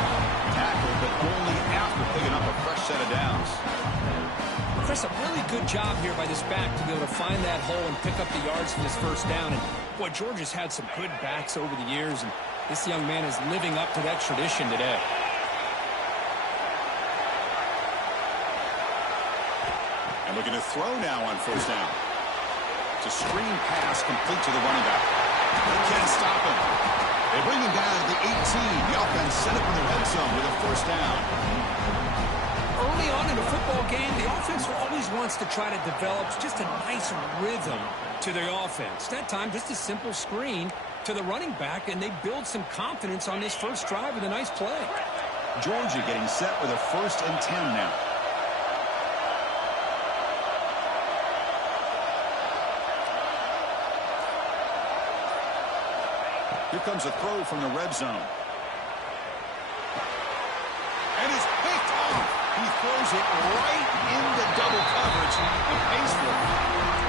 Tackle, but only after picking up a fresh set of downs. Chris, a really good job here by this back to be able to find that hole and pick up the yards for this first down. And boy, Georgia's had some good backs over the years, and this young man is living up to that tradition today. And looking to throw now on first down. It's a screen pass complete to the running back. They can't stop him. They bring him down to the 18. The offense set up in the red zone with a first down. Early on in a football game, the offense always wants to try to develop just a nice rhythm to their offense. That time, just a simple screen to the running back, and they build some confidence on this first drive with a nice play. Georgia getting set with a 1st and 10 now. Here comes a throw from the red zone. And it's picked off. He throws it right into double coverage and pays for it.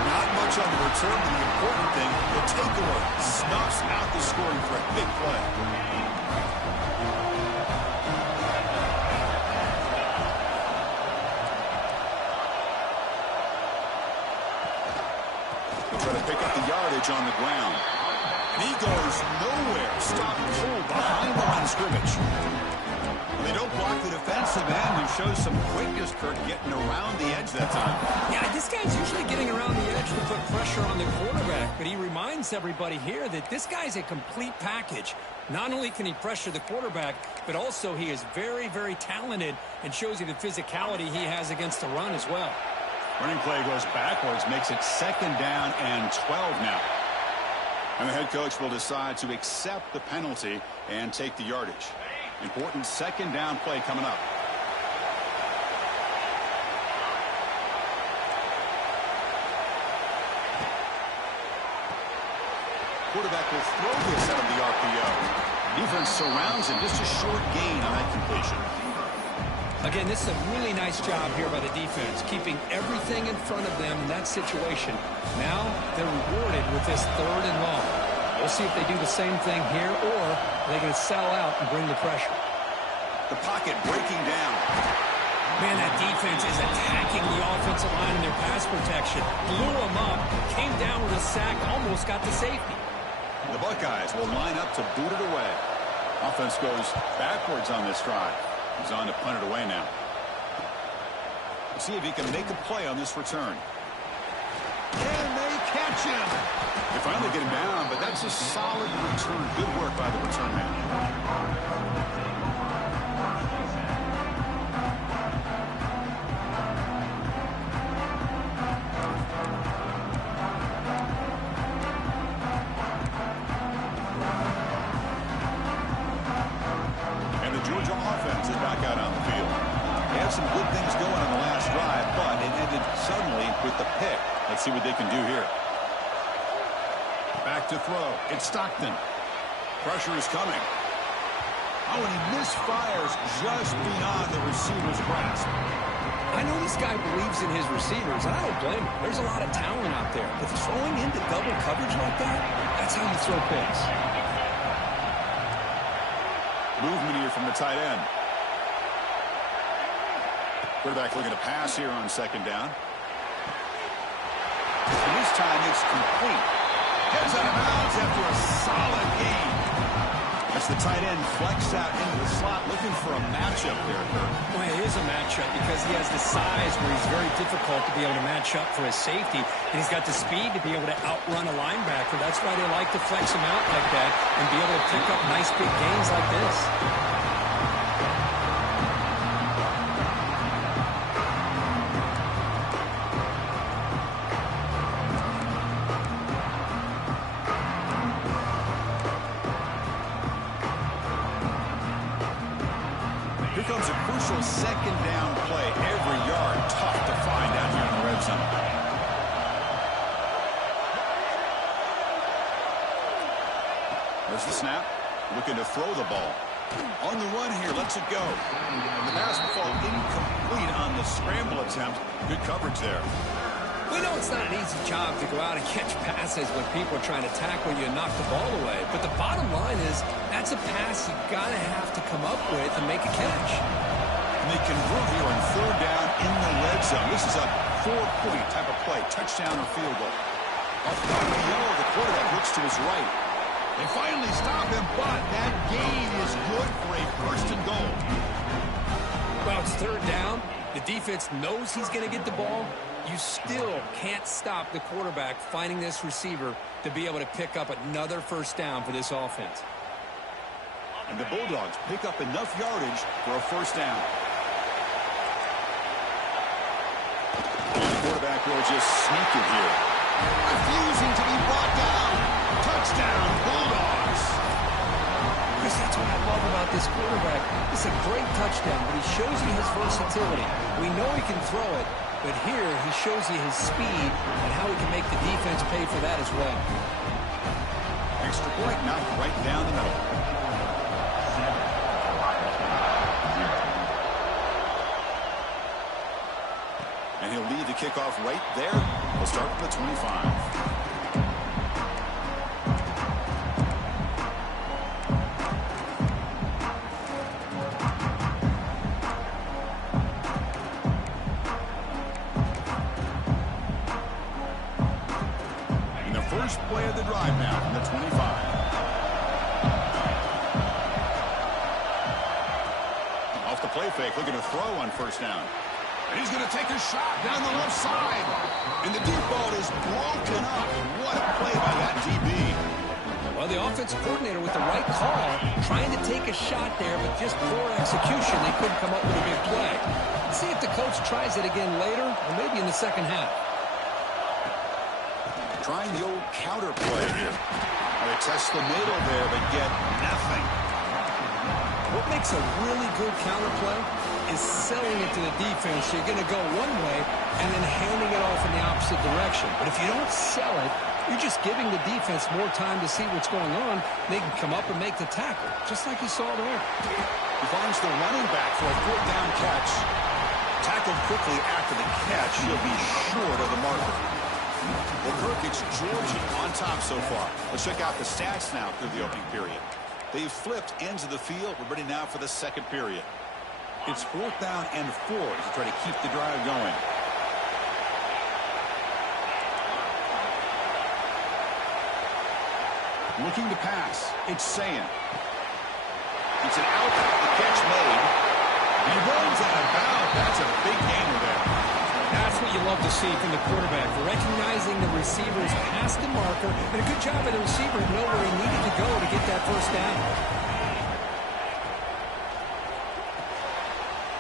Not much on the return, but the important thing, the takeaway snuffs out the scoring for a big play. They try to pick up the yardage on the ground. And he goes nowhere. Stop cold behind the line of scrimmage. And they don't block the defensive end, who shows some quickness, Kirk, getting around the edge that time. Yeah, this guy's usually getting around the edge to put pressure on the quarterback, but he reminds everybody here that this guy's a complete package. Not only can he pressure the quarterback, but also he is very, very talented and shows you the physicality he has against the run as well. Running play goes backwards, makes it 2nd down and 12 now. And the head coach will decide to accept the penalty and take the yardage. Important 2nd down play coming up. Quarterback will throw this out of the RPO. Defense surrounds him. Just a short gain on that completion. Again, this is a really nice job here by the defense, keeping everything in front of them in that situation. Now they're rewarded with this 3rd and long. We'll see if they do the same thing here, or they're going to sell out and bring the pressure. The pocket breaking down. Man, that defense is attacking the offensive line in their pass protection. Blew them up, came down with a sack, almost got the safety. The Buckeyes will line up to boot it away. Offense goes backwards on this drive. He's on to punt it away now. We'll see if he can make a play on this return. Can they catch him? They finally get him down, but that's a solid return. Good work by the return man. Georgia offense is back out on the field. They had some good things going on the last drive, but it ended suddenly with the pick. Let's see what they can do here. Back to throw. It's Stockton. Pressure is coming. Oh, and he misfires just beyond the receiver's grasp. I know this guy believes in his receivers, and I don't blame him. There's a lot of talent out there, but throwing into double coverage like that, that's how you throw picks. Movement here from the tight end. Quarterback looking to pass here on 2nd down. And this time it's complete. Heads out of bounds after a solid gain. As the tight end flexed out into the slot, looking for a matchup there, Kirk. Well, it is a matchup because he has the size where he's very difficult to be able to match up for his safety. And he's got the speed to be able to outrun a linebacker. That's why they like to flex him out like that and be able to pick up nice big gains like this. comes a crucial second down play. Every yard tough to find out here in the red zone. There's the snap. Looking to throw the ball. On the run here, lets it go. The pass will fall incomplete on the scramble attempt. Good coverage there. We know it's not an easy job to go out and catch passes when people are trying to tackle you and knock the ball away. But the bottom line is that's a pass you got to have to come up with and make a catch. And they convert here on third down in the red zone. This is a 4-point type of play, touchdown or field goal. Off the RPO, the quarterback looks to his right. They finally stop him, but that gain is good for a first and goal. Well, it's third down. The defense knows he's going to get the ball. You still can't stop the quarterback finding this receiver to be able to pick up another first down for this offense. And the Bulldogs pick up enough yardage for a first down. And the quarterback will just sneak it here. Refusing to be brought down. Touchdown, Bulldogs. Chris, that's what I love about this quarterback. It's a great touchdown, but he shows you his versatility. We know he can throw it, but here he shows you his speed and how he can make the defense pay for that as well. Extra point knocked right down the middle. And he'll lead the kickoff right there. We'll start from the 25. First play of the drive now from the 25. Off the play fake, looking to throw on first down. And he's going to take a shot down the left side. And the deep ball is broken up. What a play by that DB. Well, the offensive coordinator with the right call, trying to take a shot there, but just poor execution. They couldn't come up with a big play. Let's see if the coach tries it again later, or maybe in the second half. Trying the old counter play here. They test the middle there, but get nothing. What makes a really good counter play is selling it to the defense. So you're going to go one way and then handing it off in the opposite direction. But if you don't sell it, you're just giving the defense more time to see what's going on. They can come up and make the tackle, just like you saw there. He finds the running back for a fourth down catch. Tackled quickly after the catch. He'll be short of the marker. Well, Kirk, it's Georgia on top so far. Let's check out the stats now through the opening period. They've flipped ends of the field. We're ready now for the second period. It's fourth down and 4 to try to keep the drive going. Looking to pass. It's Sayin. It's an out. The catch made. He runs out of bounds. That's a big gainer there. That's what you love to see from the quarterback, recognizing the receiver's past the marker, and a good job of the receiver to know where he needed to go to get that first down.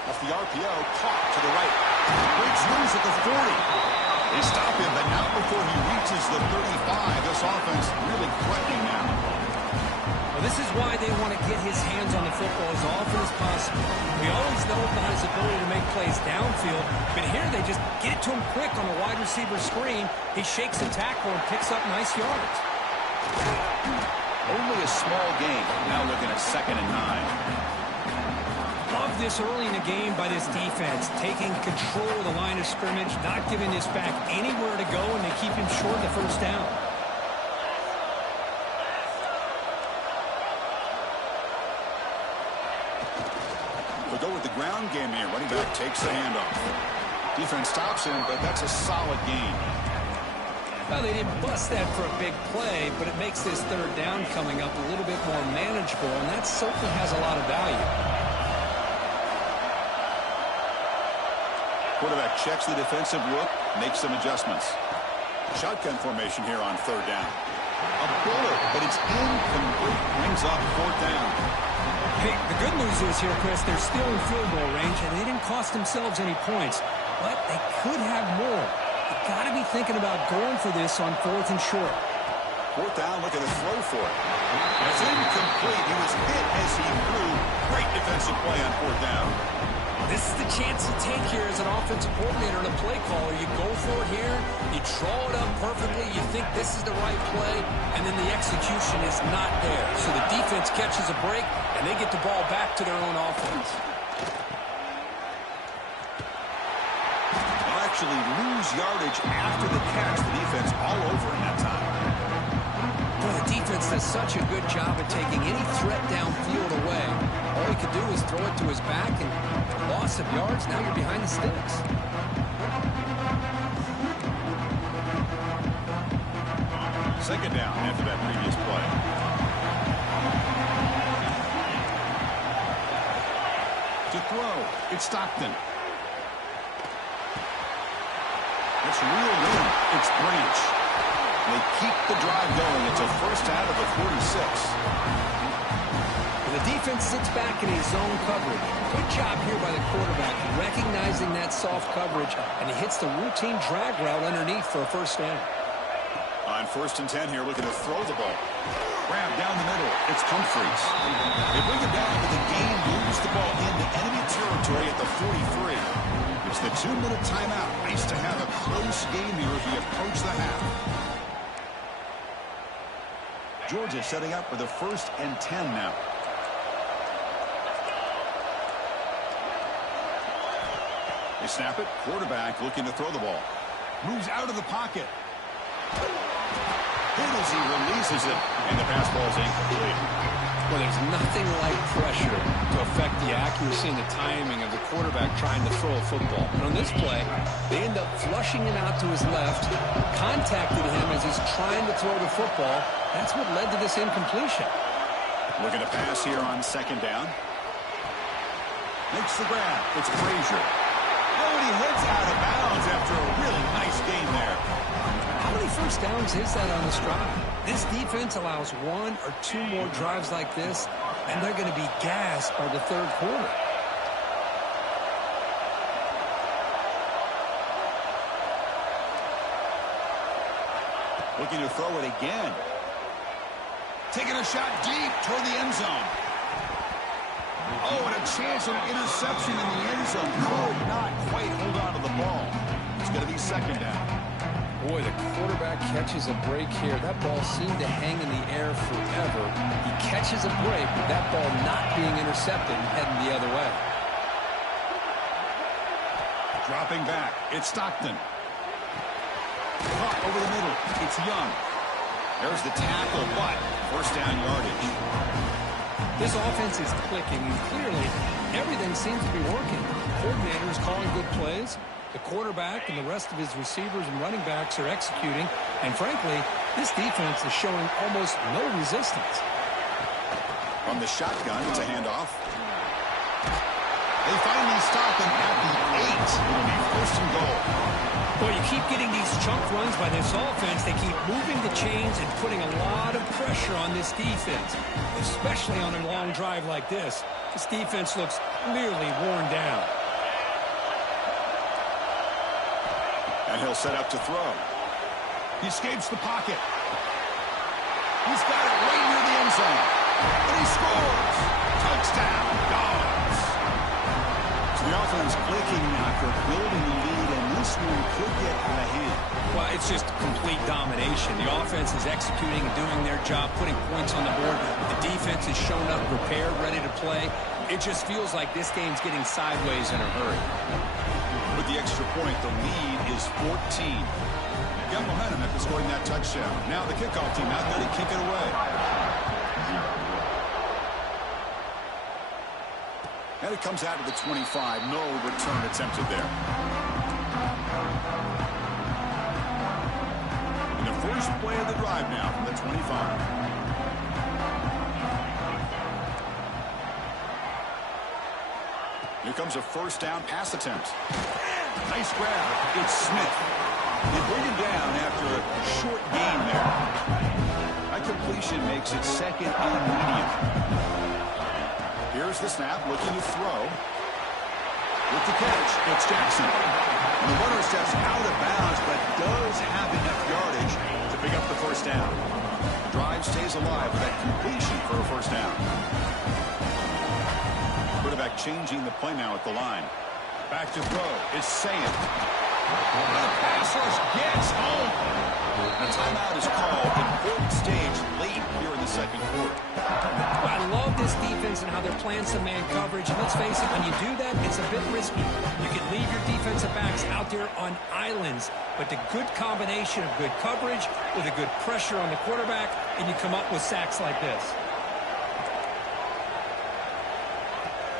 Off the RPO, caught to the right. Breaks loose at the 40. They stop him, but not before he reaches the 35. This offense really threatening now. Well, this is why they want to get his hands on the football as often as possible. We always know about his ability to make plays downfield, but here they just get it to him quick on the wide receiver screen. He shakes the tackle and picks up nice yards. Only a small gain. Now looking at 2nd and 9. Love this early in the game by this defense, taking control of the line of scrimmage, not giving this back anywhere to go, and they keep him short of the first down. We'll go with the ground game here. Running back takes the handoff. Defense stops him, but that's a solid gain. Well, they didn't bust that for a big play, but it makes this third down coming up a little bit more manageable, and that certainly has a lot of value. Quarterback checks the defensive look, makes some adjustments. Shotgun formation here on third down. A bullet, but it's incomplete. Brings up fourth down. Hey, the good news is here, Chris, they're still in field goal range, and they didn't cost themselves any points, but they could have more. You got to be thinking about going for this on 4th and short. Fourth down, looking to throw for it. It's incomplete. He was hit as he threw. Great defensive defensive play on 4th down. This is the chance you take here as an offensive coordinator and a play caller. You go for it here, you draw it up perfectly, you think this is the right play, and then the execution is not there. So the defense catches a break, and they get the ball back to their own offense. They'll actually lose yardage after the catch. The defense all over in that time. Well, the defense does such a good job at taking any threat downfield away. All he could do is throw it to his back, and loss of yards, now you're behind the sticks. Second down after that previous play. To throw, it's Stockton. It's real room. It's Branch. They keep the drive going. It's a first out of the 46. The defense sits back in a zone coverage. Good job here by the quarterback, recognizing that soft coverage, and he hits the routine drag route underneath for a first down. On 1st and 10 here, looking to throw the ball. Grab down the middle. It's Humphreys. They bring it down to the game, lose the ball into enemy territory at the 43. It's the 2-minute timeout. Nice to have a close game here as we approach the half. Georgia setting up for the 1st and 10 now. They snap it. Quarterback looking to throw the ball. Moves out of the pocket. Hit as he releases it, and the pass ball is incomplete. Well, there's nothing like pressure to affect the accuracy and the timing of the quarterback trying to throw a football. And on this play, they end up flushing him out to his left, contacted him as he's trying to throw the football. That's what led to this incompletion. Looking to pass here on 2nd down. Makes the grab. It's Frazier. Oh, and he heads out of bounds after a really nice game there. How many first downs is that on this drive? This defense allows 1 or 2 more drives like this, and they're going to be gassed by the 3rd quarter. Looking to throw it again. Taking a shot deep toward the end zone. Oh, and a chance of an interception in the end zone. Could not quite hold on to the ball. It's going to be 2nd down. Boy, the quarterback catches a break here. That ball seemed to hang in the air forever. He catches a break with that ball not being intercepted and heading the other way. Dropping back, it's Stockton. Caught over the middle, it's Young. There's the tackle, but first down yardage. This offense is clicking, and clearly everything seems to be working. The coordinator is calling good plays. The quarterback and the rest of his receivers and running backs are executing. And frankly, this defense is showing almost no resistance. From the shotgun, it's a handoff. They finally stop him at the 8. It'll be 1st and goal. Well, you keep getting these chunk runs by this offense. They keep moving the chains and putting a lot of pressure on this defense, especially on a long drive like this. This defense looks clearly worn down. And he'll set up to throw. He escapes the pocket. He's got it right near the end zone. And he scores. Touchdown, Dogs. So the offense clicking after building the lead, and this one could get out of hand. Well, it's just complete domination. The offense is executing and doing their job, putting points on the board. The defense is shown up, prepared, ready to play. It just feels like this game's getting sideways in a hurry. With the extra point, the lead is 14. Got momentum after scoring that touchdown. Now the kickoff team out there to kick it away. And it comes out to the 25. No return attempted there. And the first play of the drive now from the 25. Here comes a first down pass attempt. Nice grab. It's Smith. They bring him down after a short gain there. That completion makes it 2nd and medium. Here's the snap, looking to throw. With the catch, it's Jackson. And the runner steps out of bounds, but does have enough yardage to pick up the first down. The drive stays alive with that completion for a first down. quarterback changing the play now at the line. Back to throw is Saying. The pass rush gets home. A timeout is called. Important stage late here in the second quarter. I love this defense and how they're playing some man coverage. And let's face it, when you do that, it's a bit risky. You can leave your defensive backs out there on islands, but the good combination of good coverage with a good pressure on the quarterback, and you come up with sacks like this.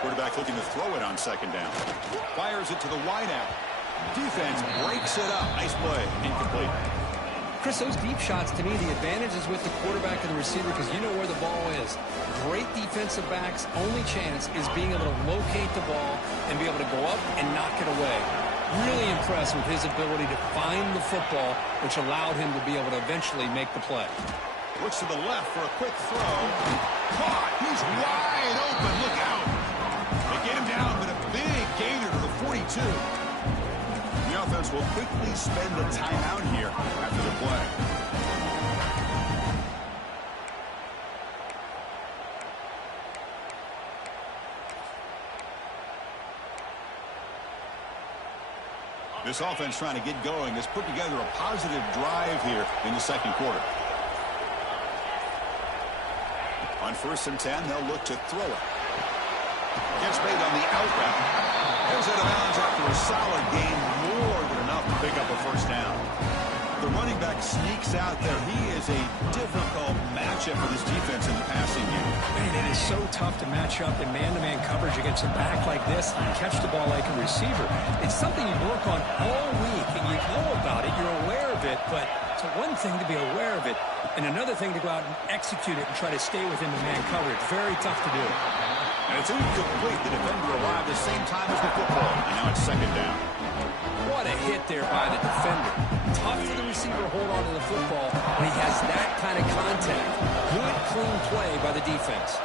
Quarterback looking to throw it on second down. Fires it to the wideout. Defense breaks it up. Nice play. Incomplete. Chris, those deep shots, to me, the advantage is with the quarterback and the receiver because you know where the ball is. Great defensive backs' only chance is being able to locate the ball and be able to go up and knock it away. Really impressed with his ability to find the football, which allowed him to be able to eventually make the play. Looks to the left for a quick throw. Caught. He's wide open. Look out. They get him down, but a big gainer to the 42. The offense will quickly spend the timeout here after the play. This offense trying to get going has put together a positive drive here in the second quarter. On 1st and 10, they'll look to throw it. Gets made on the out route. Goes out of bounds after a solid gain, more than enough to pick up a first down. The running back sneaks out there. He is a difficult matchup for this defense in the passing game. Man, it is so tough to match up in man-to-man coverage against a back like this and catch the ball like a receiver. It's something you work on all week, and you know about it, you're aware of it, but it's one thing to be aware of it, and another thing to go out and execute it and try to stay within the man coverage. Very tough to do. And it's incomplete. The defender arrived the same time as the football. And now it's second down. What a hit there by the defender. Tough for the receiver to hold on to the football when he has that kind of contact. Good, clean play by the defense.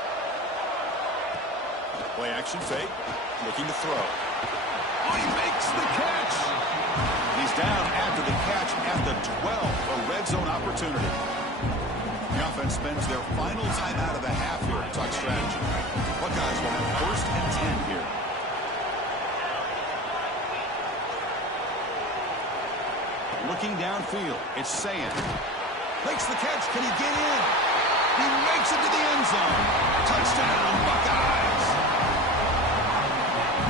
Play action fake. Looking to throw. Oh, he makes the catch. He's down after the catch at the 12. A red zone opportunity. The offense spends their final timeout of the half here to talk strategy. Buckeyes will have 1st and 10 here. Looking downfield, it's Saying. Makes the catch. Can he get in? He makes it to the end zone. Touchdown, Buckeyes.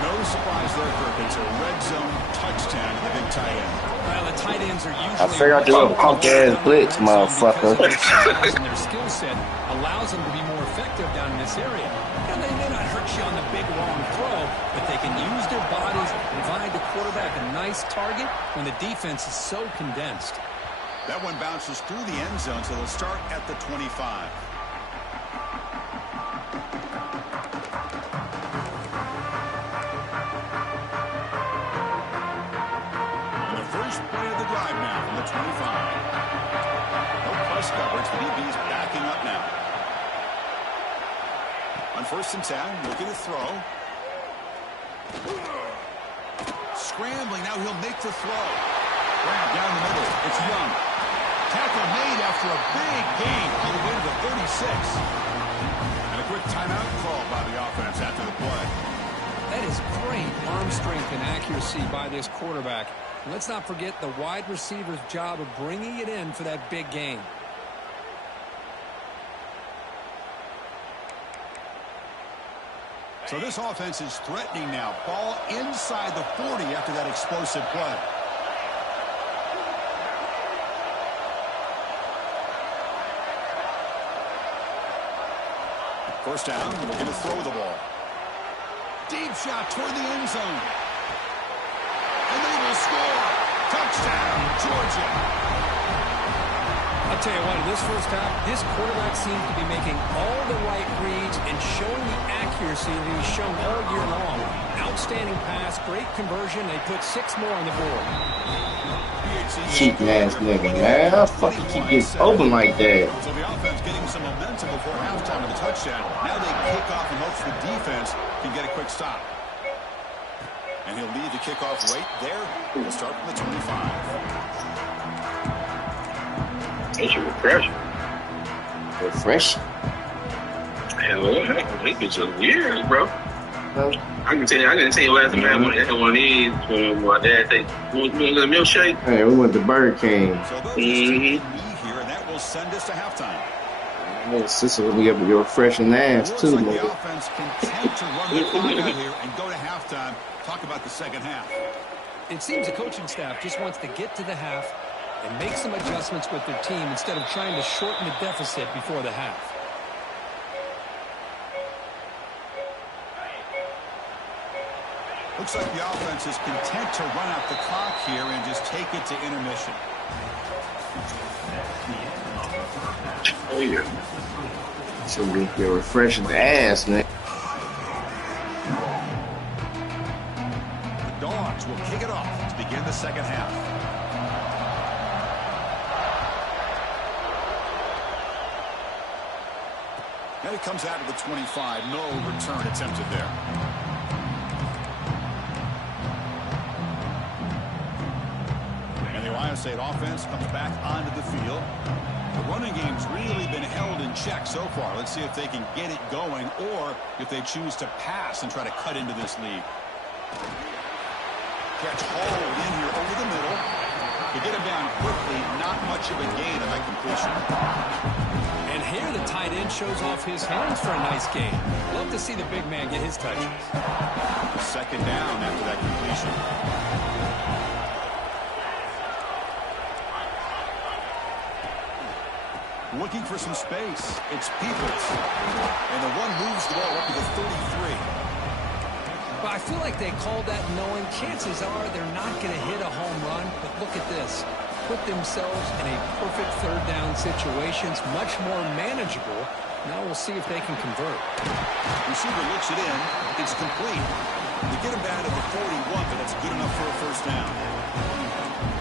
No surprise there, Kirk. It's a red zone touchdown to the big tight end. Well, the tight ends are usually... I figured I'd do a punk-ass blitz, motherfucker. Their size and their skill set allows them to be more effective down in this area. And they may not hurt you on the big, long throw, but they can use their bodies and provide the quarterback a nice target when the defense is so condensed. That one bounces through the end zone, so they'll start at the 25. First play of the drive now from the 25. No press coverage. The DB's backing up now. On 1st and 10, looking to throw. Scrambling. Now he'll make the throw. Grab down the middle. It's Young. Tackle made after a big gain all the way to the 36. And a quick timeout called by the offense after the play. That is great arm strength and accuracy by this quarterback. And let's not forget the wide receiver's job of bringing it in for that big gain. So this offense is threatening now. Ball inside the 40 after that explosive play. First down, we're going to throw the ball. Deep shot toward the end zone. And they will score. Touchdown, Georgia. I'll tell you what, in this first half, this quarterback seems to be making all the right reads and showing the accuracy that he's shown all year long. Outstanding pass, great conversion. They put 6 more on the board. Cheating ass nigga, man. How the fuck you keep getting open like that? So the offense getting some momentum before halftime of the touchdown. Now they kick off and hope the defense can get a quick stop. And he'll leave the kickoff right there. We'll start from the 25. It's refreshing. Refresh? Hell, I think it's a years, bro. Huh? I can tell you last time I had one of these when my dad said, "You want a milkshake?" Hey, we went to Burger King. So those are sticking knee here, and that will send us to halftime. Man, sister will be able to get refreshing ass Looks too, like man. the offense content to run the clock out here and go to halftime. Talk about the second half. It seems the coaching staff just wants to get to the half and make some adjustments with their team instead of trying to shorten the deficit before the half. Looks like the offense is content to run out the clock here and just take it to intermission. Oh yeah. So we get refreshing ass, man. The Dogs will kick it off to begin the second half. Now he comes out of the 25. No return attempted there. And the Ohio State offense comes back onto the field. The running game's really been held in check so far. Let's see if they can get it going or if they choose to pass and try to cut into this lead. Catch hauled in here over the middle. To get him down quickly, not much of a gain on that completion. And here the tight end shows off his hands for a nice game. Love to see the big man get his touches. Second down after that completion. Looking for some space. It's Peoples. And the one moves the ball up to the 33. But I feel like they called that knowing chances are they're not going to hit a home run. But look at this. Put themselves in a perfect third down situation. It's much more manageable. Now we'll see if they can convert. Receiver looks it in. It's complete. They get him down to the 41, but that's good enough for a first down.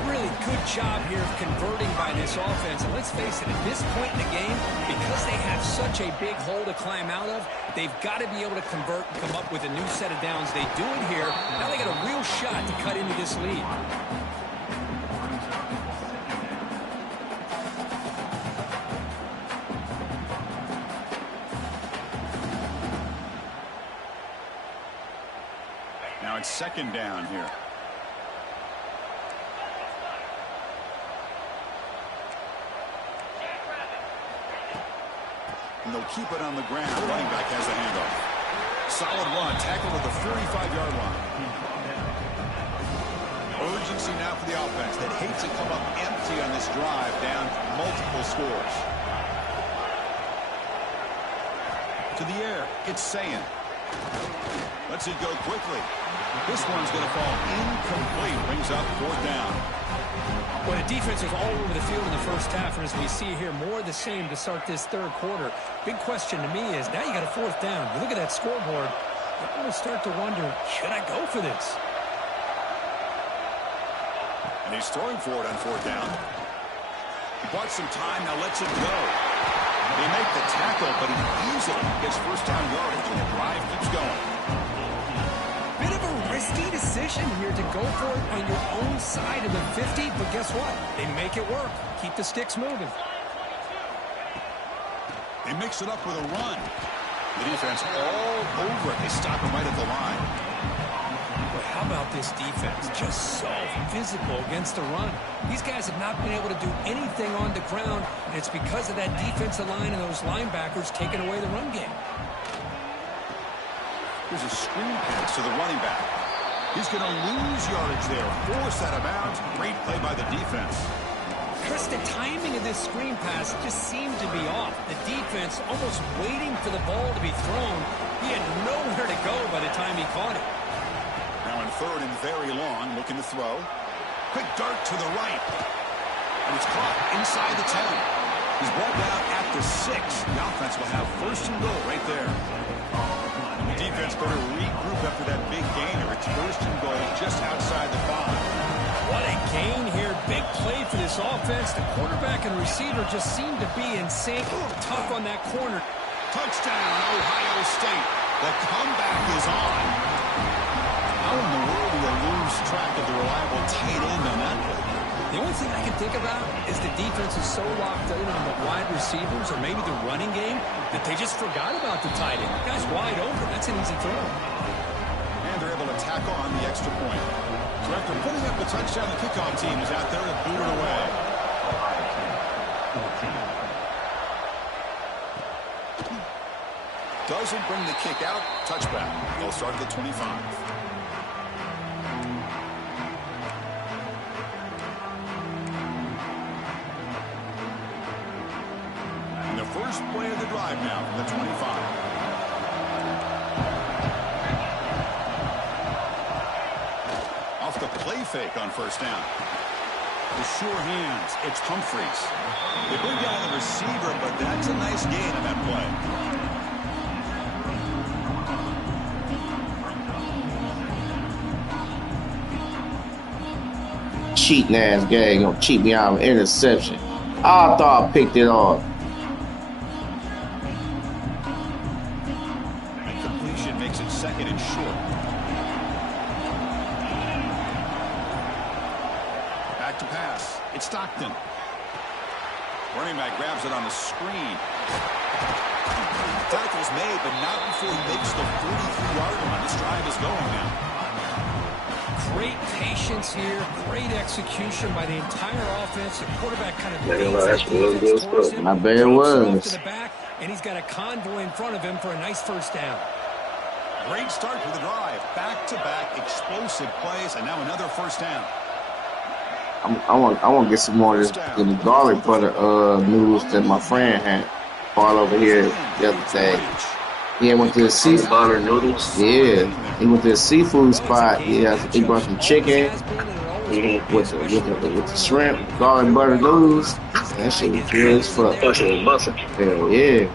Really good job here of converting by this offense. And let's face it, at this point in the game, because they have such a big hole to climb out of, they've got to be able to convert and come up with a new set of downs. They do it here. Now they got a real shot to cut into this lead. Now it's second down here. And they'll keep it on the ground. Running back has the handoff. Solid run. Tackle to the 45-yard line. Urgency now for the offense. They'd hate to come up empty on this drive, down multiple scores. To the air. It's Sayin. Lets it go quickly. This one's going to fall incomplete. Brings up fourth down. Well, the defense was all over the field in the first half, and as we see here, more of the same to start this third quarter. Big question to me is, now you got a fourth down. You look at that scoreboard, you're going to start to wonder, should I go for this? And he's throwing for it on fourth down. He bought some time, now lets it go. They make the tackle, but he easily gets first down yardage, and the drive keeps going. Bit of a risky decision here to go for it on your own side of the 50, but guess what? They make it work. Keep the sticks moving. They mix it up with a run. The defense all over it. They stop him right at the line. But how about this defense? Just so physical against the run. These guys have not been able to do anything on the ground, and it's because of that defensive line and those linebackers taking away the run game. Here's a screen pass to the running back. He's going to lose yardage there. Forced out of bounds. Great play by the defense. Chris, the timing of this screen pass just seemed to be off. The defense almost waiting for the ball to be thrown. He had nowhere to go by the time he caught it. Now in third and very long, looking to throw. Quick dart to the right. And it's caught inside the 10. He's brought down at the 6. The offense will have first and goal right there. The defense better regroup after that big gainer. It's first and goal just outside the 5. What a gain here. Big play for this offense. The quarterback and receiver just seem to be in sync. Tough on that corner. Touchdown, Ohio State. The comeback is on. How in the world do you lose track of the reliable tight end on that play? The only thing I can think about is the defense is so locked in on the wide receivers or maybe the running game that they just forgot about the tight end. The guy's wide open. That's an easy throw. tackle on the extra point. So after putting up the touchdown, the kickoff team is out there to boot it away. Doesn't bring the kick out. Touchback. They'll start at the 25. And the first play of the drive now from the 25. Off the play fake on first down. The sure hands. It's Humphreys. They bring down the receiver, but that's a nice gain on that play. Cheating ass guy gonna cheat me out of an interception. I thought I picked it off. And completion makes it second and short. Back to pass. It's Stockton. Running back grabs it on the screen. Tackle's made, but not before he makes the 43-yard line. This drive is going now. Great patience here, great execution by the entire offense. The quarterback kind of leads that defense towards him. I bet it was. To the back, and he's got a convoy in front of him for a nice first down. Great start to the drive. Back-to-back explosive plays, and now another first down. I want to get some more of this the garlic butter noodles that my friend had brought over here the other day. He went to the seafood butter noodles. Yeah, he went to the seafood spot. Yeah, he brought some chicken with the shrimp, garlic butter noodles. That shit was good as fuck. Hell yeah.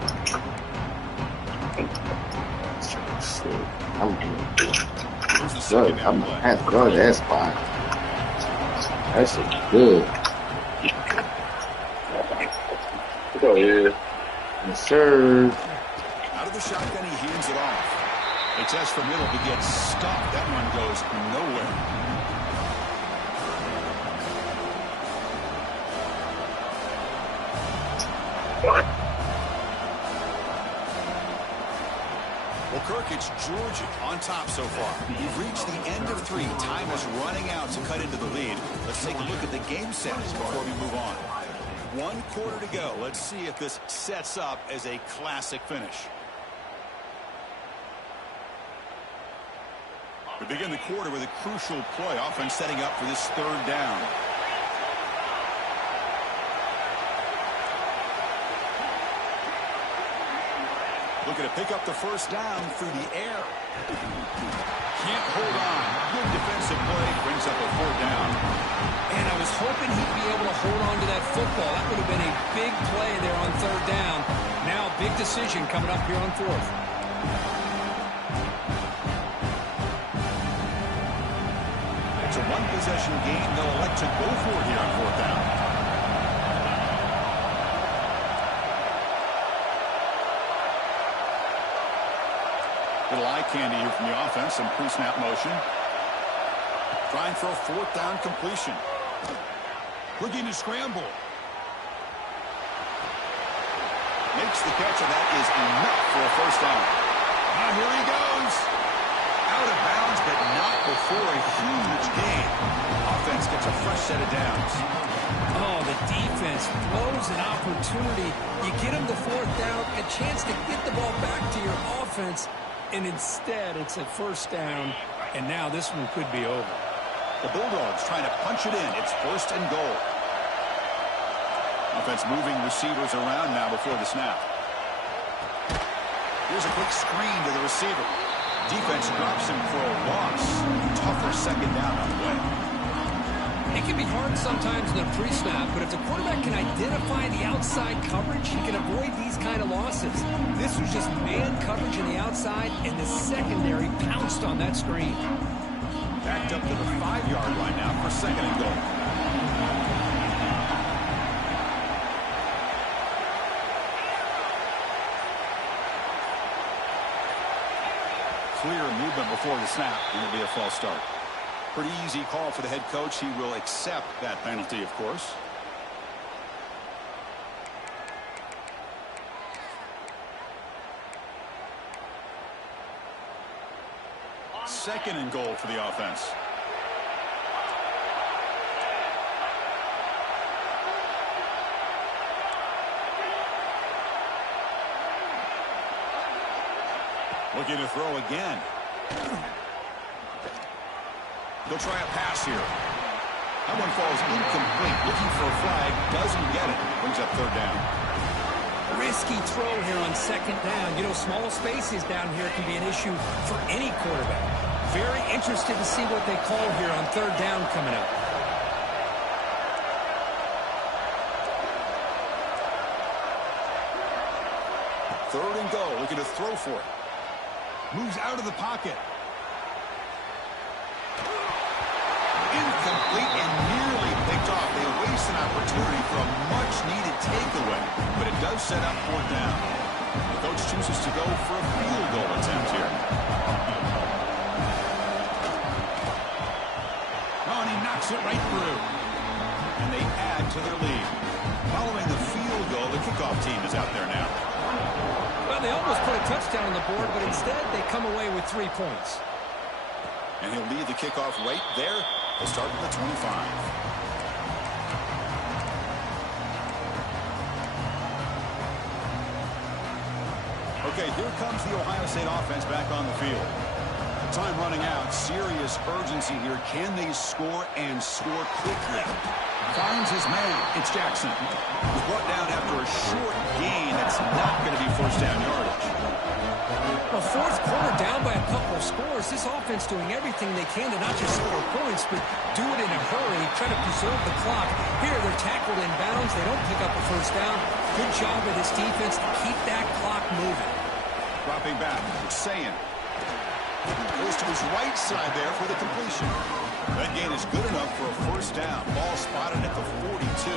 I'm gonna have to go to that spot. That shit's good. Oh yeah. Yes, sir. Out of the shotgun, he hands it off. They test the middle, but gets stuck. That one goes nowhere. Well, Kirk, it's Georgia on top so far. We've reached the end of 3. Time is running out to cut into the lead. Let's take a look at the game stats before we move on. 1 quarter to go. Let's see if this sets up as a classic finish. We begin the quarter with a crucial play, offense setting up for this 3rd down. Looking to pick up the first down through the air. Can't hold on. Good defensive play. Brings up a 4th down. And I was hoping he'd be able to hold on to that football. That would have been a big play there on 3rd down. Now, big decision coming up here on 4th. It's a 1-possession game. They'll elect to go for it here on 4th down. Little eye candy here from the offense. Some pre-snap motion. Trying for a 4th down completion. Looking to scramble. Makes the catch, and that is enough for a first down. Now here he goes. Out of bounds, but not before a huge gain. Offense gets a fresh set of downs. Oh, the defense throws an opportunity. You get them the 4th down, a chance to get the ball back to your offense, and instead it's a first down, and now this one could be over. The Bulldogs trying to punch it in. It's 1st and goal. Offense moving receivers around now before the snap. Here's a quick screen to the receiver. Defense drops him for a loss. Tougher 2nd down on the way. It can be hard sometimes in a pre-snap, but if the quarterback can identify the outside coverage, he can avoid these kind of losses. This was just man coverage on the outside, and the secondary pounced on that screen. Backed up to the 5-yard line now for 2nd and goal. Clear movement before the snap, and it'll be a false start. Pretty easy call for the head coach. He will accept that penalty, of course. Second and goal for the offense. Looking to throw again. They'll try a pass here. That one falls incomplete. Looking for a flag. Doesn't get it. Brings up third down. Risky throw here on second down. You know, small spaces down here can be an issue for any quarterback. Very interested to see what they call here on third down coming up. Third and goal. Looking to throw for it. Moves out of the pocket. Incomplete and nearly picked off. They waste an opportunity for a much-needed takeaway, but it does set up fourth down. The coach chooses to go for a field goal attempt here. Oh, and he knocks it right through. And they add to their lead. Following the field goal, the kickoff team is out there now. Well, they almost put a touchdown on the board, but instead they come away with 3 points. And he'll lead the kickoff right there. They'll start at the 25. Okay, here comes the Ohio State offense back on the field. Time running out. Serious urgency here. Can they score and score quickly? Finds his man. It's Jackson. He's brought down after a short gain. That's not going to be first down yardage. Well, fourth quarter down by a couple of scores. This offense doing everything they can to not just score points, but do it in a hurry, try to preserve the clock. Here, they're tackled in bounds. They don't pick up a first down. Good job by this defense to keep that clock moving. Dropping back. Saying. Goes to his right side there for the completion. That gain is good enough for a first down. Ball spotted at the 42.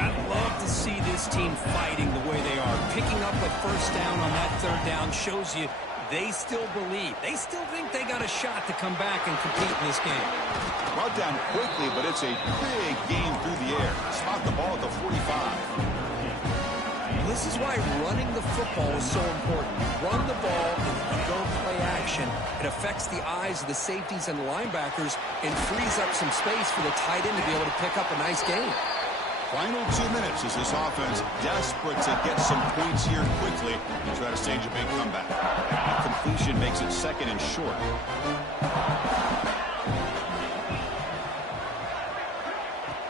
I'd love to see this team fighting the way they are. Picking up a first down on that third down shows you they still believe. They still think they got a shot to come back and compete in this game. Brought down quickly, but it's a big gain through the air. Spot the ball at the 45. This is why running the football is so important. You run the ball and you don't play action. It affects the eyes of the safeties and the linebackers and frees up some space for the tight end to be able to pick up a nice gain. Final 2 minutes as this offense desperate to get some points here quickly and try to stage a big comeback. The completion makes it second and short.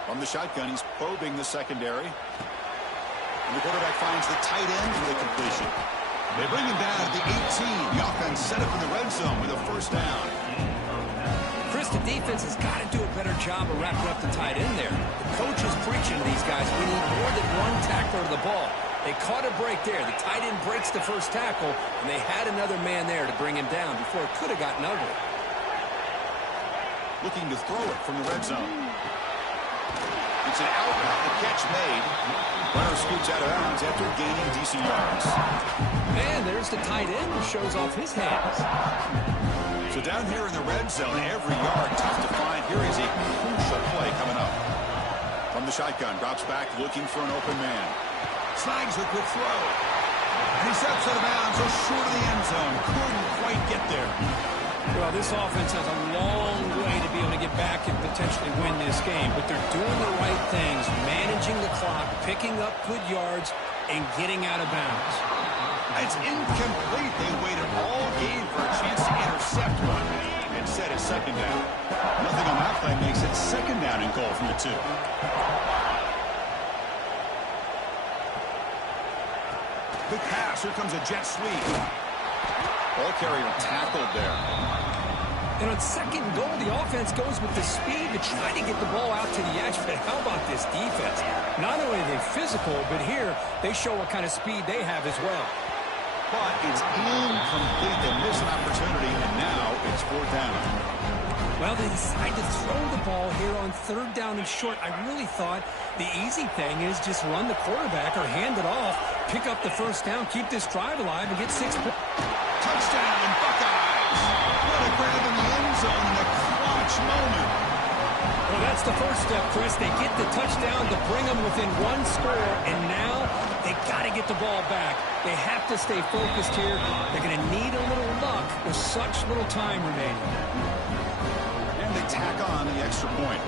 From the shotgun, he's probing the secondary. And the quarterback finds the tight end for the completion. They bring him down at the 18. The offense set up in the red zone with a first down. Chris, the defense has got to do a better job of wrapping up the tight end there. The coach is preaching to these guys, we need more than one tackler of the ball. They caught a break there. The tight end breaks the first tackle, and they had another man there to bring him down before it could have gotten ugly. Looking to throw it from the red zone. It's an out route, the catch made. Runner scoots out of bounds after gaining decent yards. And there's the tight end who shows off his hands. So down here in the red zone, every yard tough to find. Here is a crucial play coming up. From the shotgun, drops back looking for an open man. Snags a quick throw. And he steps out of bounds, so short of the end zone. Couldn't quite get there. Well, this offense has a long way to be able to get back and potentially win this game, but they're doing the right things, managing the clock, picking up good yards, and getting out of bounds. It's incomplete. They waited all game for a chance to intercept one. Instead, it's second down. Nothing on that play makes it second down and goal from the 2. Good pass. Here comes a jet sweep. Ball carrier tackled there. And on second goal, the offense goes with the speed to try to get the ball out to the edge. But how about this defense? Not only are they physical, but here they show what kind of speed they have as well. But it's incomplete. They miss an opportunity, and now it's fourth down. Well, they decide to throw the ball here on third down and short. I really thought the easy thing is just run the quarterback or hand it off, pick up the first down, keep this drive alive, and get 6 points. Touchdown, Buckeyes! What a grab in the end zone in a clutch moment. Well, that's the first step, Chris. They get the touchdown to bring them within 1 score, and now they They got to get the ball back. They have to stay focused here. They're going to need a little luck with such little time remaining. And they tack on the extra point.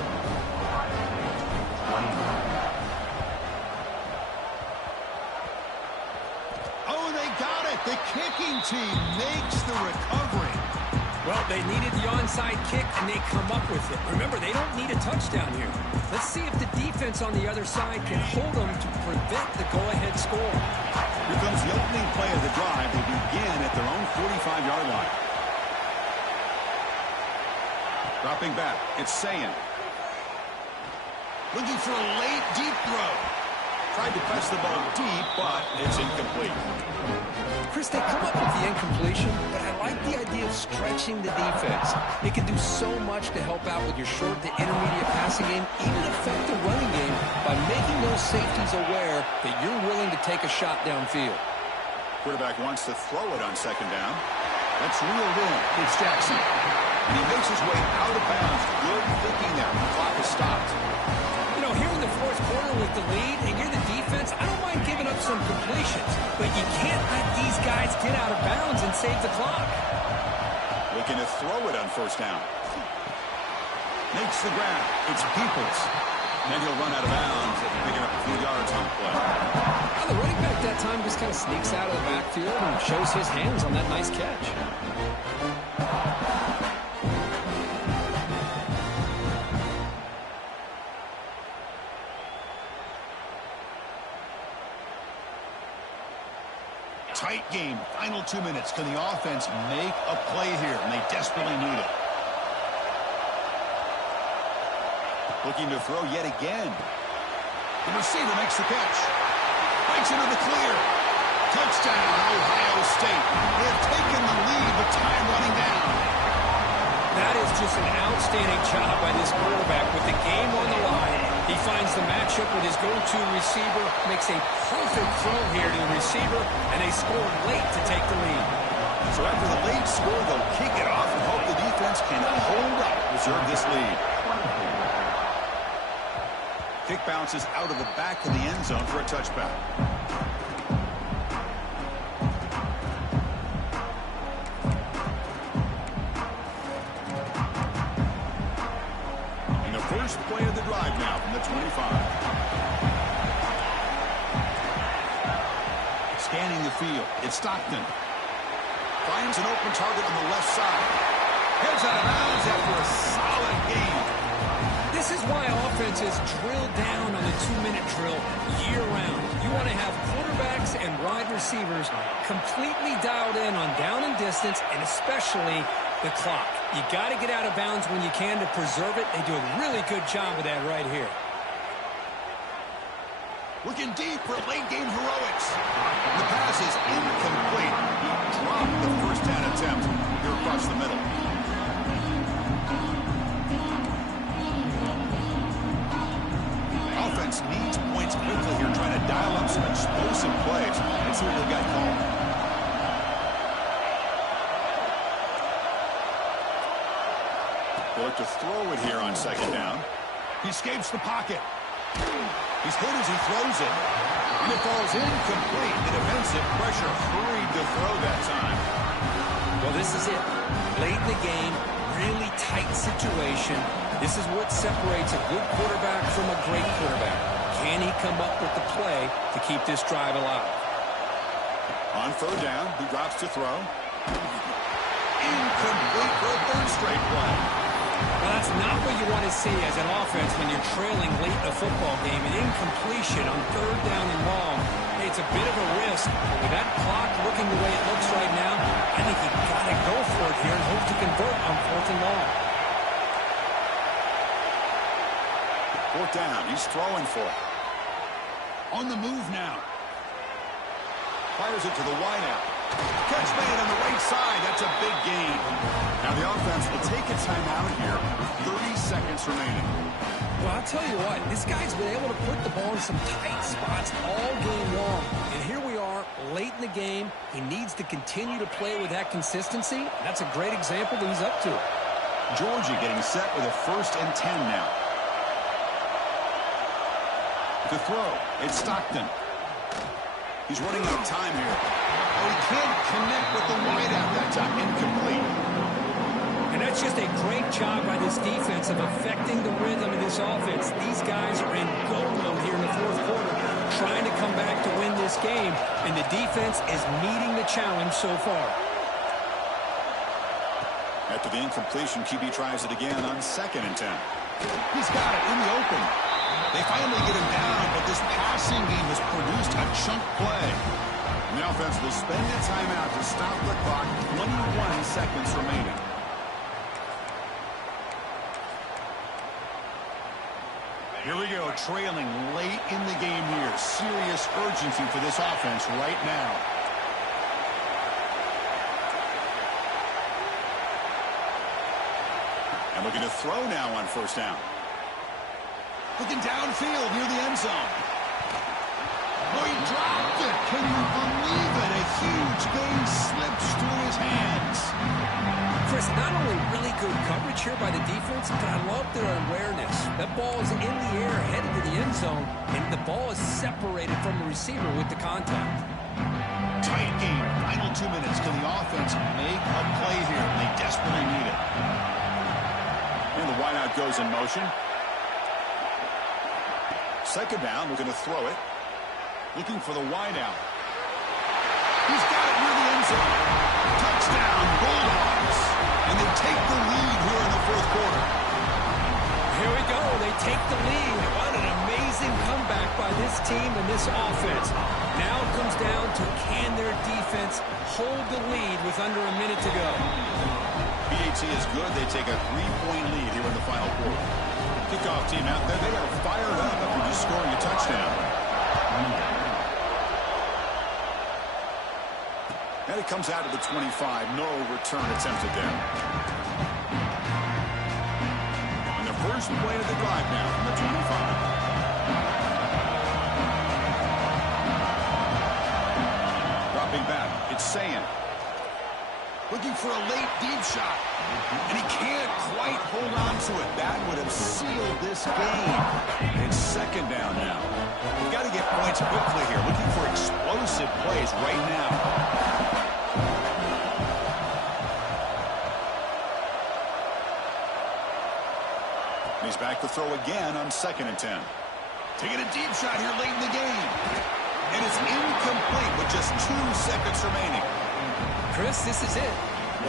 Oh, they got it. The kicking team makes the recovery. Well, they needed the onside kick, and they come up with it. Remember, they don't need a touchdown here. Let's see if the defense on the other side can hold them to prevent the go-ahead score. Here comes the opening play of the drive. They begin at their own 45-yard line. Dropping back, it's Sayin. Looking for a late, deep throw. Tried to press the ball deep, but it's incomplete. Chris, they come up with the incompletion, but I like the idea of stretching the defense. It can do so much to help out with your short to intermediate passing game, even affect the running game by making those safeties aware that you're willing to take a shot downfield. Quarterback wants to throw it on second down. That's reeled in. It's Jackson. And he makes his way out of bounds. Good thinking there. The clock is stopped. You know, here in the fourth quarter with the lead, and you're the defense, I don't mind giving up some completions, but you can't let these guys get out of bounds and save the clock. Looking to throw it on first down. Makes the grab. It's Peoples. Then he'll run out of bounds after picking up a few yards on the play. Now the running back that time just kind of sneaks out of the backfield and shows his hands on that nice catch. Tight game. Final 2 minutes. Can the offense make a play here? And they desperately need it. Looking to throw yet again. The receiver makes the catch. Breaks into the clear. Touchdown, Ohio State. They have taken the lead with time running down. That is just an outstanding job by this quarterback with the game on the line. He finds the matchup with his go-to receiver, makes a perfect throw here to the receiver, and they score late to take the lead. So after the late score, they'll kick it off and hope the defense can hold up, preserve this lead. Kick bounces out of the back of the end zone for a touchback. And the first play of the drive now from the 25. Scanning the field, it's Stockton. Finds an open target on the left side. Heads out of bounds after a solid game. This is why offenses drill down on the 2-minute drill year-round. You want to have quarterbacks and wide receivers completely dialed in on down and distance, and especially the clock. You got to get out of bounds when you can to preserve it. They do a really good job of that right here. Looking deep for late-game heroics. The pass is incomplete. He dropped the first down attempt here across the middle. Offense needs points quickly here, trying to dial up some explosive plays. Let's see what they've got called. They look to throw it here on second down. He escapes the pocket. He's hit as he throws it. And it falls incomplete. The defensive pressure hurried to throw that time. Well, this is it. Late in the game, really tight situation. This is what separates a good quarterback from a great quarterback. Can he come up with the play to keep this drive alive? On third down, he drops to throw. Incomplete for a third straight play. Well, that's not what you want to see as an offense when you're trailing late in a football game. An incompletion on third down and long. Hey, it's a bit of a risk. With that clock looking the way it looks right now, I think you got to go for it here and hope to convert on fourth and long. Fourth down, he's throwing for it. On the move now. Fires it to the wideout. Catch made on the right side. That's a big gain. Now the offense will take a timeout here with 30 seconds remaining. Well, I'll tell you what, this guy's been able to put the ball in some tight spots all game long. And here we are, late in the game. He needs to continue to play with that consistency. That's a great example that he's up to. Georgia getting set with a 1st and 10 now. To throw, it's Stockton. He's running out of time here. Oh, he can't connect with the wideout that time. Incomplete. And that's just a great job by this defense of affecting the rhythm of this offense. These guys are in go mode here in the fourth quarter, trying to come back to win this game, and the defense is meeting the challenge so far. After the incompletion, QB tries it again on 2nd and 10. He's got it in the open. They finally get him down, but this passing game has produced a chunk play. And the offense will spend a timeout to stop the clock. 21 seconds remaining. Here we go, trailing late in the game here. Serious urgency for this offense right now. And looking to throw now on 1st down. Looking downfield near the end zone. Oh, he dropped it. Can you believe it? A huge game slips through his hands. Chris, not only really good coverage here by the defense, but I love their awareness. That ball is in the air, headed to the end zone, and the ball is separated from the receiver with the contact. Tight game. Final 2 minutes. Can the offense make a play here? They desperately need it. And the wideout goes in motion. 2nd down, looking to throw it. Looking for the wideout. He's got it near the end zone. Touchdown, Bulldogs. And they take the lead here in the 4th quarter. Here we go. They take the lead. What an amazing comeback by this team and this offense. Now it comes down to can their defense hold the lead with under a minute to go. BAT is good. They take a 3-point lead here in the final quarter. Kickoff team out there. They are fired up after just scoring a touchdown. And it comes out of the 25. No return attempted there. And the first play of the drive now from the 25. Dropping back. It's Sayan. Looking for a late deep shot. And he can't quite hold on to it. That would have sealed this game. It's 2nd down now. We've got to get points quickly here. Looking for explosive plays right now. He's back to throw again on 2nd and 10. Taking a deep shot here late in the game. And it's incomplete with just 2 seconds remaining. Chris, this is it.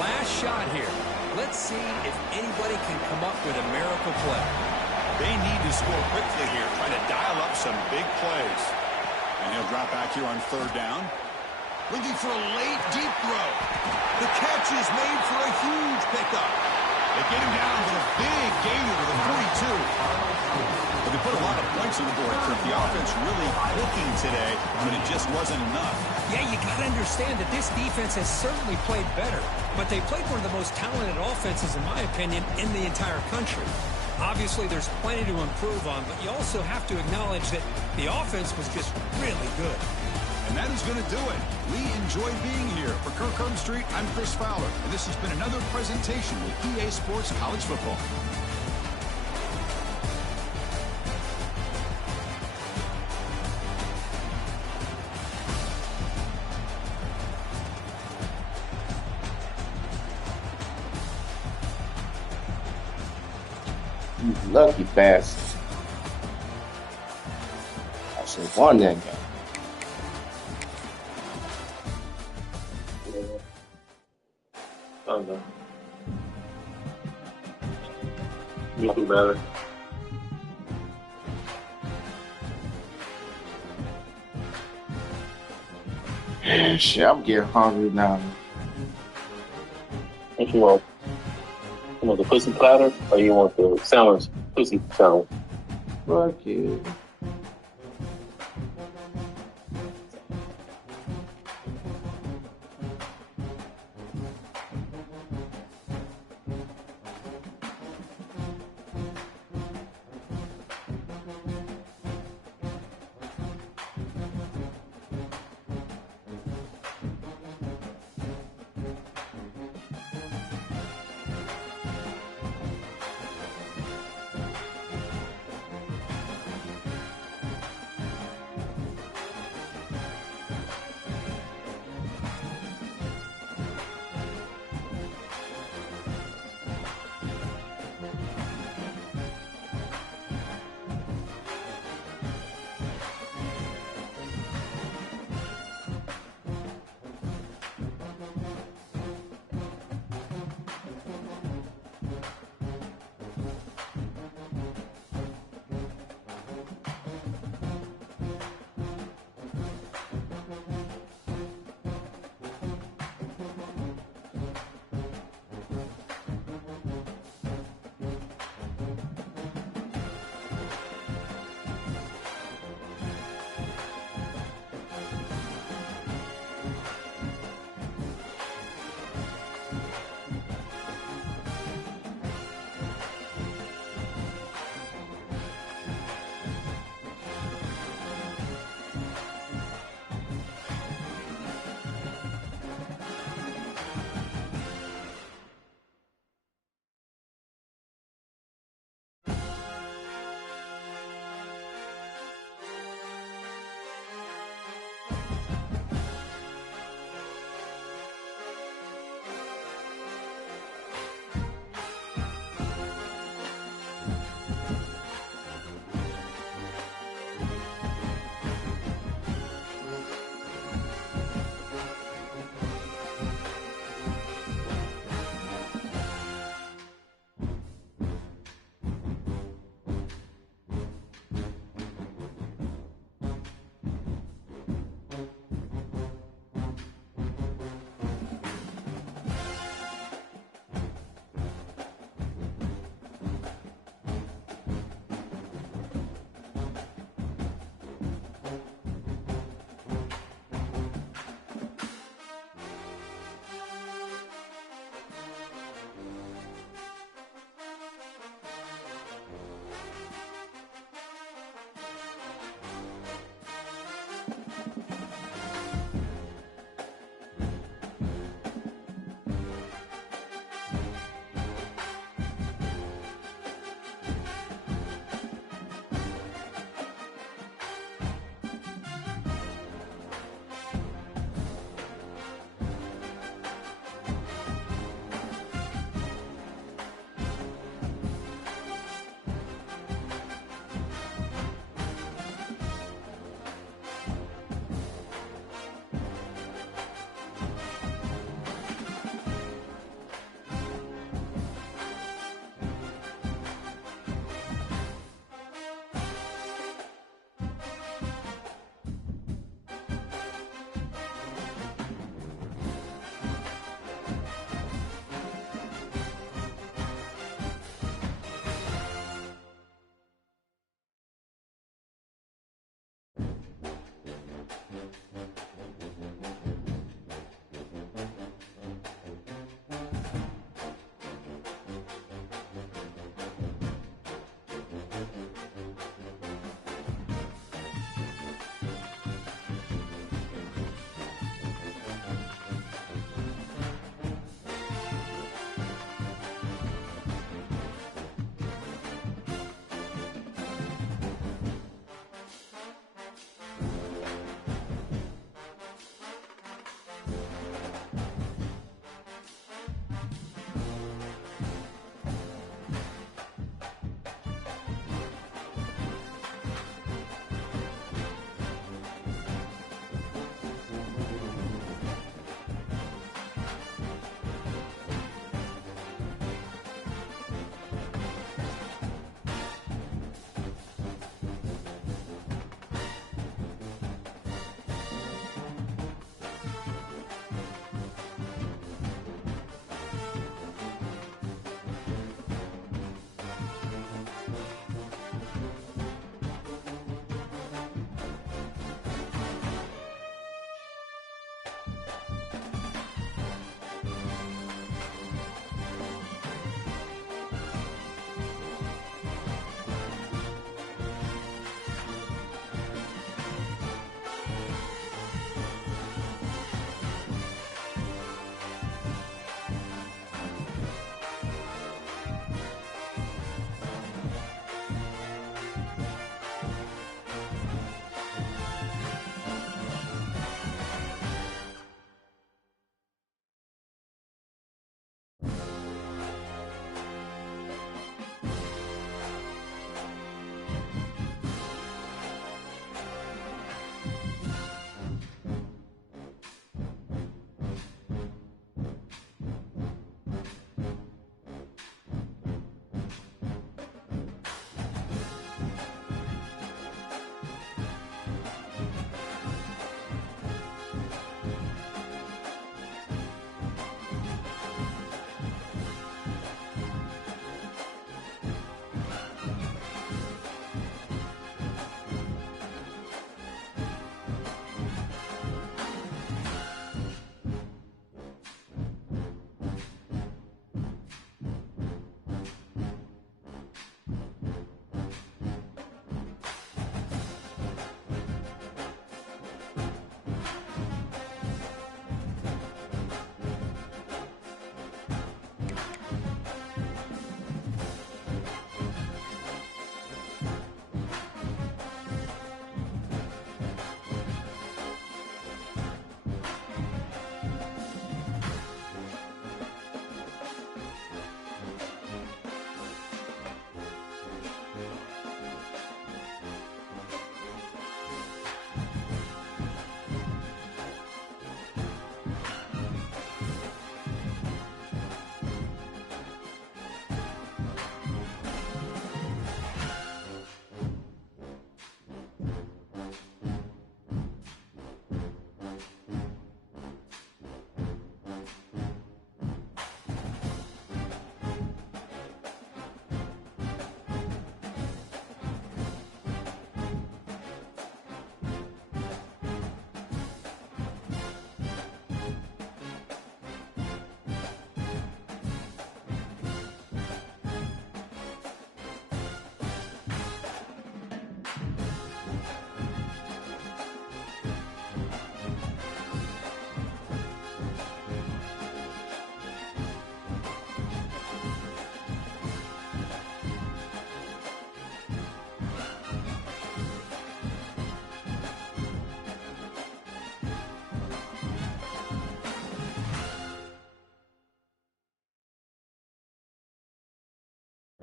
Last shot here. Let's see if anybody can come up with a miracle play. They need to score quickly here, trying to dial up some big plays. And he'll drop back here on 3rd down. Looking for a late deep throw. The catch is made for a huge pickup. They get him down with a big gainer to the 42. But they put a lot of points on the board, Kirk. The offense really clicking today, but it just wasn't enough. Yeah, you got to understand that this defense has certainly played better, but they played one of the most talented offenses, in my opinion, in the entire country. Obviously, there's plenty to improve on, but you also have to acknowledge that the offense was just really good. And that is going to do it. We enjoyed being here. For Kirk Street, I'm Chris Fowler, and this has been another presentation with EA Sports College Football. Lucky bastards. I should have won that game. Oh no. You do better. Shit, I'm getting hungry now. What you want? You want the pussy platter or you want the sandwich? Pussy sandwich. Fuck you.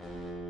it.